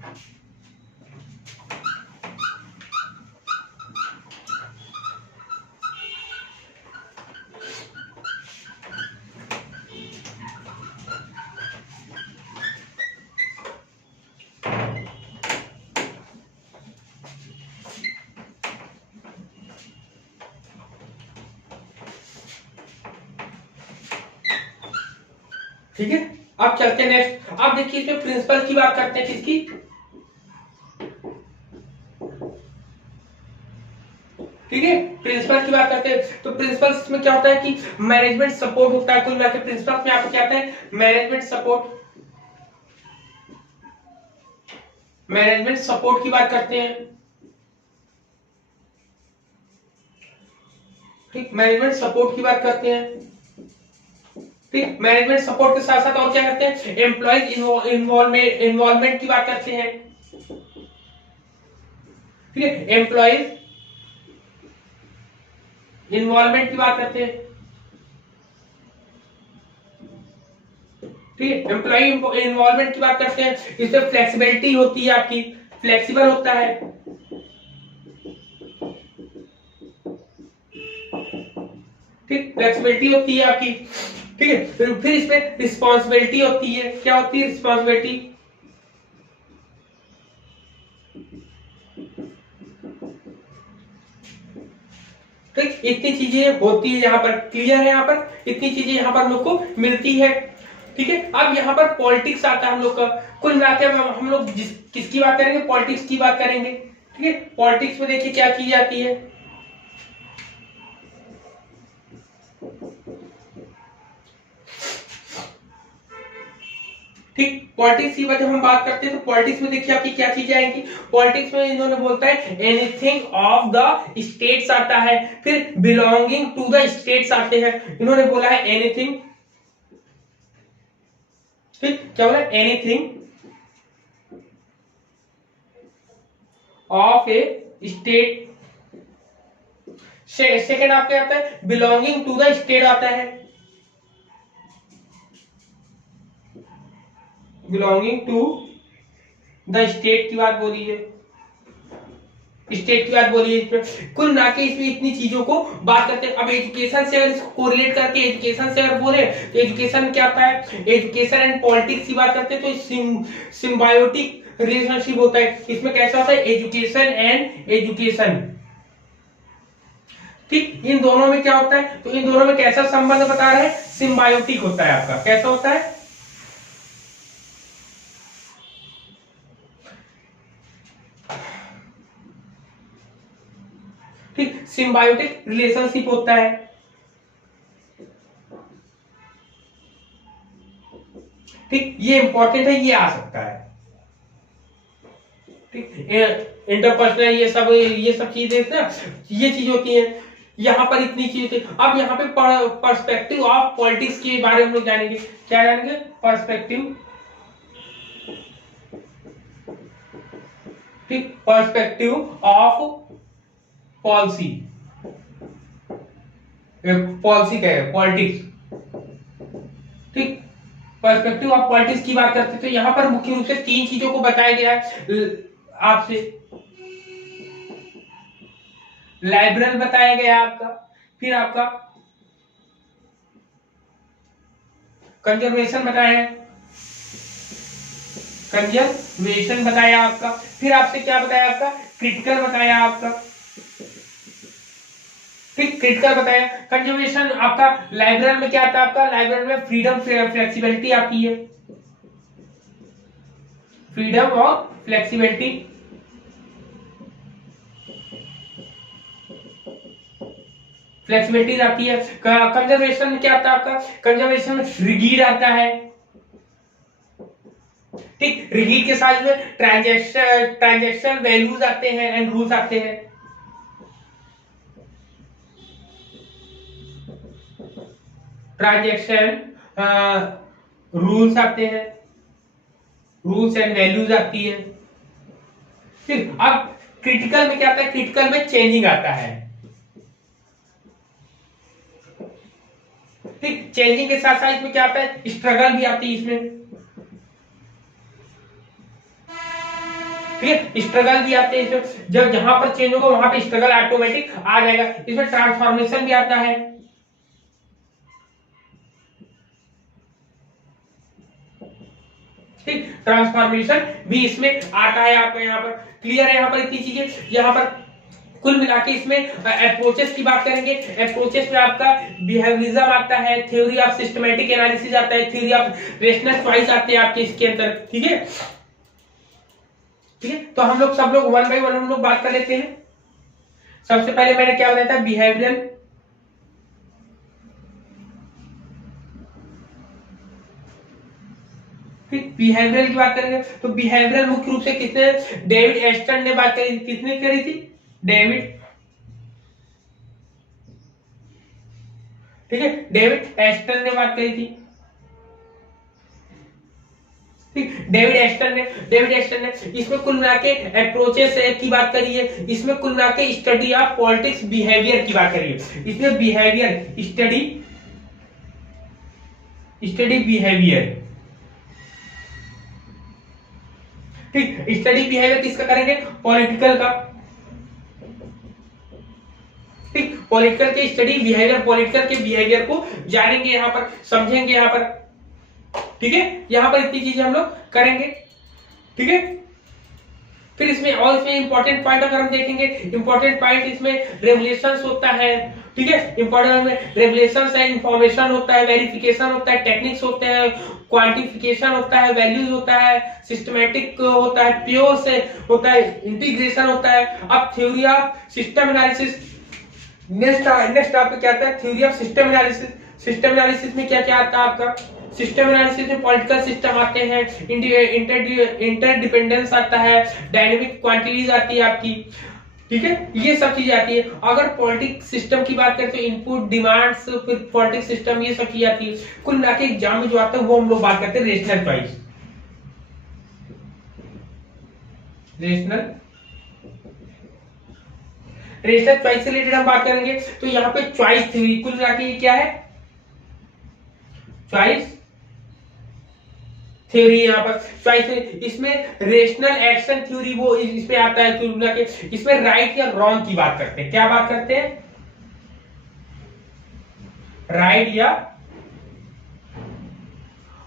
ठीक है, अब चलते हैं नेक्स्ट। अब देखिए इसमें प्रिंसिपल की बात करते हैं, किसकी, ठीक है, प्रिंसिपल की बात करते हैं। तो प्रिंसिपल में क्या होता है कि मैनेजमेंट सपोर्ट होता है। कुल मिलाकर प्रिंसिपल में आपको क्या आता है, मैनेजमेंट सपोर्ट। मैनेजमेंट सपोर्ट की बात करते हैं। ठीक, मैनेजमेंट सपोर्ट की बात करते हैं। ठीक, मैनेजमेंट सपोर्ट के साथ साथ और क्या करते हैं, एम्प्लॉइज इन्वॉल्वमेंट की बात करते हैं। ठीक है, एम्प्लॉइज इन्वॉल्वमेंट की बात करते हैं। ठीक है, एम्प्लॉय इन्वॉल्वमेंट की बात करते हैं। इसमें फ्लेक्सिबिलिटी होती है आपकी, फ्लेक्सिबल होता है। ठीक, फ्लेक्सिबिलिटी होती है आपकी। ठीक है, फिर इसमें रिस्पॉन्सिबिलिटी होती है। क्या होती है रिस्पॉन्सिबिलिटी, ठीक, इतनी चीजें होती है यहाँ पर। क्लियर है? यहाँ पर इतनी चीजें यहाँ पर हम लोग को मिलती है। ठीक है, अब यहाँ पर पॉलिटिक्स आता है हम लोग का। कुल मिलाकर हम लोग किसकी बात करेंगे, पॉलिटिक्स की बात करेंगे। ठीक है, पॉलिटिक्स में देखिए क्या की जाती है। ठीक, पॉलिटिक्स की जब हम बात करते हैं तो पॉलिटिक्स में देखिए आपकी क्या चीजें आएंगी। पॉलिटिक्स में इन्होंने बोलता है एनीथिंग ऑफ द स्टेट्स आता है, फिर बिलोंगिंग टू द स्टेट्स आते हैं। इन्होंने बोला है एनीथिंग, ठीक, क्या बोला, anything of A state. Second आपके आता है बिलोंगिंग टू द स्टेट आता है, बिलोंगिंग टू द स्टेट की बात बोली है। स्टेट की बात बोली है इसमें। कुल मिला के इसमें इतनी चीजों को बात करते हैं। अब एजुकेशन से अगर इसको कोरिलेट करके एजुकेशन से अगर बोले तो एजुकेशन क्या होता है, एजुकेशन एंड पॉलिटिक्स की बात करते हैं तो सिम्बायोटिक रिलेशनशिप होता है। इसमें कैसा होता है, एजुकेशन एंड एजुकेशन, ठीक, इन दोनों में क्या होता है, तो इन दोनों में कैसा संबंध बता रहे हैं, सिम्बायोटिक होता है आपका। कैसा होता है, ठीक, सिम्बायोटिक रिलेशनशिप होता है। ठीक, ये इंपॉर्टेंट है, ये आ सकता है। ठीक, इंटरपर्सनल ये सब चीजें ना, ये चीज होती है। यहाँ पर इतनी चीजें। अब यहाँ पे पर्सपेक्टिव ऑफ पॉलिटिक्स के बारे में हम लोग जानेंगे। क्या जानेंगे, पर्सपेक्टिव, ठीक, पर्सपेक्टिव ऑफ पॉलिसी, पॉलिसी क्या है, पॉलिटिक्स, ठीक, पर्सपेक्टिव ऑफ पॉलिटिक्स की बात करते हैं तो यहाँ पर मुख्य रूप से 3 चीजों को बताया गया है आपसे। लाइबरल बताया गया आपका, फिर आपका कंजर्वेशन बताया, कंजर्वेशन बताया आपका, फिर आपसे क्या बताया, आपका क्रिटिकल बताया आपका, ठीक, क्रिटिकल बताया। कंजर्वेशन आपका लाइब्रेरी में क्या आता है, आपका लाइब्रेरी में फ्रीडम फ्लेक्सिबिलिटी आती है, फ्रीडम और फ्लेक्सिबिलिटी, फ्लेक्सिबिलिटी आती है। कंजर्वेशन में क्या आता है आपका, कंजर्वेशन में रिगिड आता है, ठीक, रिगिड के साथ में ट्रांजैक्शन वैल्यूज आते हैं एंड रूल्स आते हैं। ट्रांजैक्शन रूल्स आते हैं, रूल्स एंड वैल्यूज आती है। ठीक, अब क्रिटिकल में क्या आता है, क्रिटिकल में चेंजिंग आता है, ठीक, चेंजिंग के साथ साथ इसमें क्या आता है, स्ट्रगल भी आती है इसमें, ठीक है, स्ट्रगल भी आते हैं इसमें। जब जहां पर चेंज होगा वहां पे स्ट्रगल ऑटोमेटिक आ जाएगा। इसमें ट्रांसफॉर्मेशन भी आता है, ठीक, ट्रांसफॉर्मेशन भी इसमें आता है आपका। यहाँ पर क्लियर है, यहाँ पर इतनी चीजें। यहाँ पर कुल मिला के इसमें अप्रोचेस की बात करेंगे। अप्रोचेस में आपका बिहेवियरिज्म आता है, थ्योरी ऑफ सिस्टमैटिक एनालिसिस आता है, थ्योरी ऑफ रेशनल चॉइस आते हैं आपके इसके अंदर, ठीक है, ठीक है। तो हम लोग सब लोग वन बाय वन हम लोग बात कर लेते हैं। सबसे पहले मैंने क्या बताया था, बिहेवियरल, बिहेवियरल की बात करेंगे तो बिहेवियरल मुख्य रूप से किसने, डेविड एस्टन ने बात करी, किसने करी थी, डेविड, ठीक है, डेविड एस्टन ने बात करी थी, ठीक, डेविड एस्टन ने इसमें कुल मिला के अप्रोचेस की बात करी है। इसमें कुल मिला के स्टडी ऑफ पॉलिटिक्स बिहेवियर की बात करी है। इसमें बिहेवियर स्टडी बिहेवियर, ठीक, स्टडी बिहेवियर किसका करेंगे, पॉलिटिकल का, ठीक, पॉलिटिकल के स्टडी बिहेवियर, पॉलिटिकल के बिहेवियर को जानेंगे, यहाँ पर समझेंगे यहाँ पर, ठीक है, यहाँ पर इतनी चीजें हम लोग करेंगे, ठीक है। फिर इसमें इंपॉर्टेंट पॉइंट अगर हम देखेंगे, इंपॉर्टेंट पॉइंट इसमें रेगुलेशंस होता है, ठीक है, इंपॉर्टेंट में रेगुलेशंस है, इंफॉर्मेशन होता है, वेरिफिकेशन होता है, टेक्निक्स होते हैं, क्वांटिफिकेशन होता है, वैल्यूज होता है, सिस्टमैटिक होता है, प्योर से होता है, इंटीग्रेशन होता है। अब theory of system analysis, next आपका क्या आता है, theory of system analysis. System analysis में क्या क्या आता है आपका, सिस्टम एनालिसिस में पॉलिटिकल सिस्टम आते हैं, इंटरडिपेंडेंस आता है, डायनेमिक क्वांटिटीज आती है आपकी, ठीक है, ये सब चीजें आती है। अगर पॉलिटिक्स सिस्टम की बात करें तो इनपुट, डिमांड्स, फिर पॉलिटिक्स सिस्टम, ये सब चीजें आती है। कुल मिला के एग्जाम में जो आता है वो हम लोग बात करते हैं रेशनल चॉइस, रेशनल चॉइस से रिलेटेड हम बात करेंगे। तो यहाँ पे चॉइस थ्योरी, कुल मिला के ये क्या है, चॉइस थ्योरी यहाँ पर चॉइस इसमें रेशनल एक्शन थ्योरी वो इसमें आता है कुल के। इसमें राइट या रॉन्ग की बात करते हैं। क्या बात करते हैं? राइट या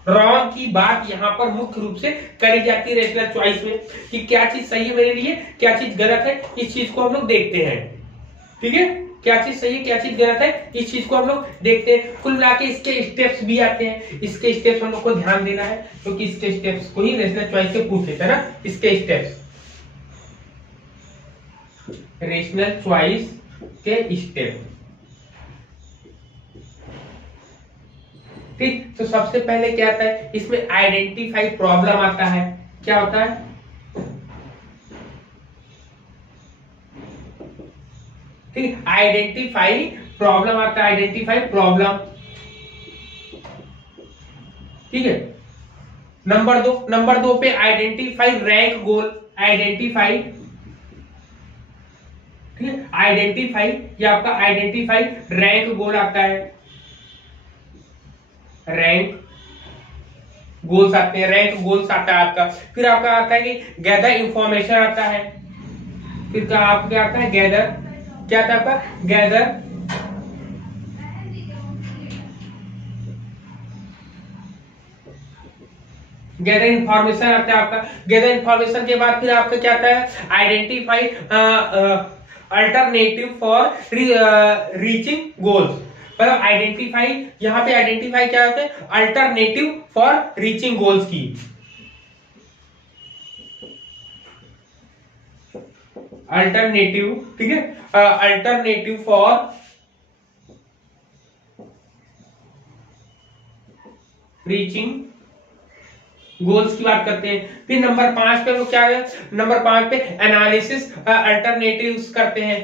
रॉन्ग की बात यहाँ पर मुख्य रूप से करी जाती है रेशनल चॉइस में, कि क्या चीज सही है मेरे लिए, क्या चीज गलत है, इस चीज को हम लोग देखते हैं। ठीक है, क्या चीज सही है क्या चीज गलत है, इस चीज को हम लोग देखते हैं। कुल मिला के इसके स्टेप्स भी आते हैं। इसके स्टेप्स हम लोग को ध्यान देना है, क्योंकि इसके स्टेप्स को ही रेशनल चॉइस से पूछ लेते हैं ना। इसके स्टेप्स, रेशनल चॉइस के स्टेप। ठीक, तो सबसे पहले क्या आता है इसमें? आइडेंटिफाई प्रॉब्लम आता है। क्या होता है? ठीक, आइडेंटिफाई प्रॉब्लम आता है। आइडेंटिफाई प्रॉब्लम, ठीक है। नंबर दो पे आइडेंटिफाई रैंक गोल। आइडेंटिफाई, ठीक है, आइडेंटिफाई या आपका आइडेंटिफाई रैंक गोल आता है। रैंक गोल्स आते हैं, रैंक गोल्स आता है आपका। फिर आपका आता है कि गैदर इंफॉर्मेशन आता है। फिर क्या आपका आता है? गैदर, क्या आता है आपका? गैदर गैदर इंफॉर्मेशन आता है आपका। गैदर इंफॉर्मेशन के बाद फिर आपका क्या आता है? Identify alternative for reaching goals. मतलब आइडेंटिफाई, यहां पे आइडेंटिफाई क्या होता है? अल्टरनेटिव फॉर रीचिंग गोल्स की। अल्टरनेटिव, ठीक है, अल्टरनेटिव फॉर रीचिंग गोल्स की बात करते हैं। फिर नंबर 5 पे वो क्या है? नंबर 5 पे एनालिसिस अल्टरनेटिव्स करते हैं।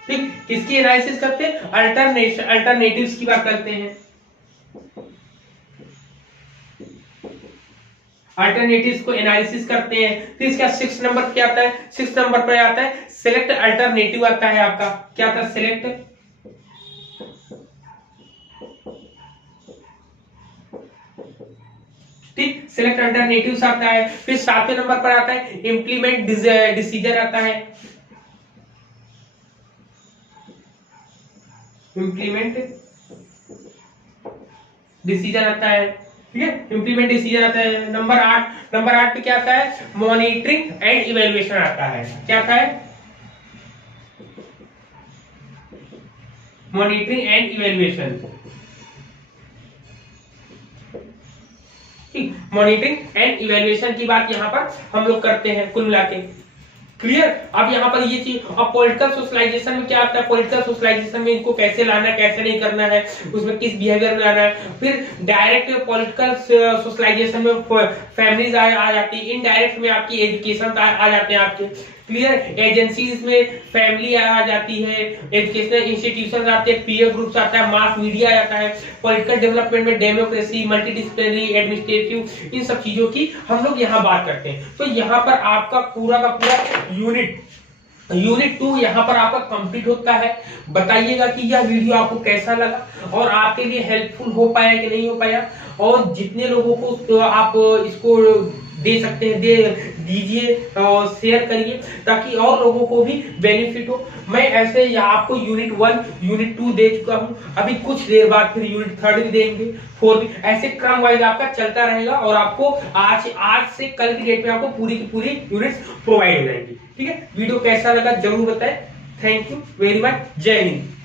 ठीक, किसकी एनालिसिस करते हैं? अल्टरनेटिव्स की बात करते हैं। अल्टरनेटिव्स को एनालिसिस करते हैं। फिर इसका 6 नंबर क्या आता है? 6 नंबर पर आता है सिलेक्ट अल्टरनेटिव आता है आपका। क्या आता है? सिलेक्ट, ठीक, सिलेक्ट अल्टरनेटिव्स आता है। फिर 7वें नंबर पर आता है इंप्लीमेंट डिसीजन आता है। इंप्लीमेंट डिसीजन आता है, ठीक है, इंप्लीमेंट डिसीजन आता है। नंबर 8 पे क्या आता है? मॉनिटरिंग एंड इवैल्यूएशन आता है। क्या आता है? Monitoring and evaluation. Monitoring and evaluation की बात यहाँ पर हम लोग करते हैं कुल मिला के। क्लियर? अब यहाँ पर ये चीज, अब पॉलिटिकल सोशलाइजेशन में क्या आता है? पॉलिटिकल सोशलाइजेशन में इनको कैसे लाना, कैसे नहीं करना है, उसमें किस बिहेवियर में लाना है। फिर डायरेक्ट पॉलिटिकल सोशलाइजेशन में फैमिलीज आ जाती है। इनडायरेक्ट में आपकी एजुकेशन आ जाते हैं आपके। क्लियर? एजेंसीज में फैमिली आ जाती है, एजुकेशनल इंस्टीट्यूशन आते हैं, पीयर ग्रुप्स आता है, मास मीडिया आता है। पॉलिटिकल डेवलपमेंट में डेमोक्रेसी, मल्टीडिसिप्लिनरी, एडमिनिस्ट्रेटिव, इन सब चीजों की हम लोग यहाँ बात करते हैं। तो यहाँ पर आपका पूरा का पूरा यूनिट 2 यहाँ पर आपका कंप्लीट होता है। बताइएगा कि यह वीडियो आपको कैसा लगा और आपके लिए हेल्पफुल हो पाया कि नहीं हो पाया, और जितने लोगों को आप इसको दे सकते हैं दे दीजिए और शेयर करिए, ताकि और लोगों को भी बेनिफिट हो। मैं ऐसे आपको यूनिट 1 यूनिट 2 दे चुका हूं, अभी कुछ देर बाद फिर यूनिट 3 भी देंगे, 4 भी, ऐसे क्रम वाइज आपका चलता रहेगा और आपको आज से कल की डेट में आपको पूरी की पूरी यूनिट्स प्रोवाइड हो जाएंगी। ठीक है, वीडियो कैसा लगा जरूर बताएं। Thank you very much. जय हिंद।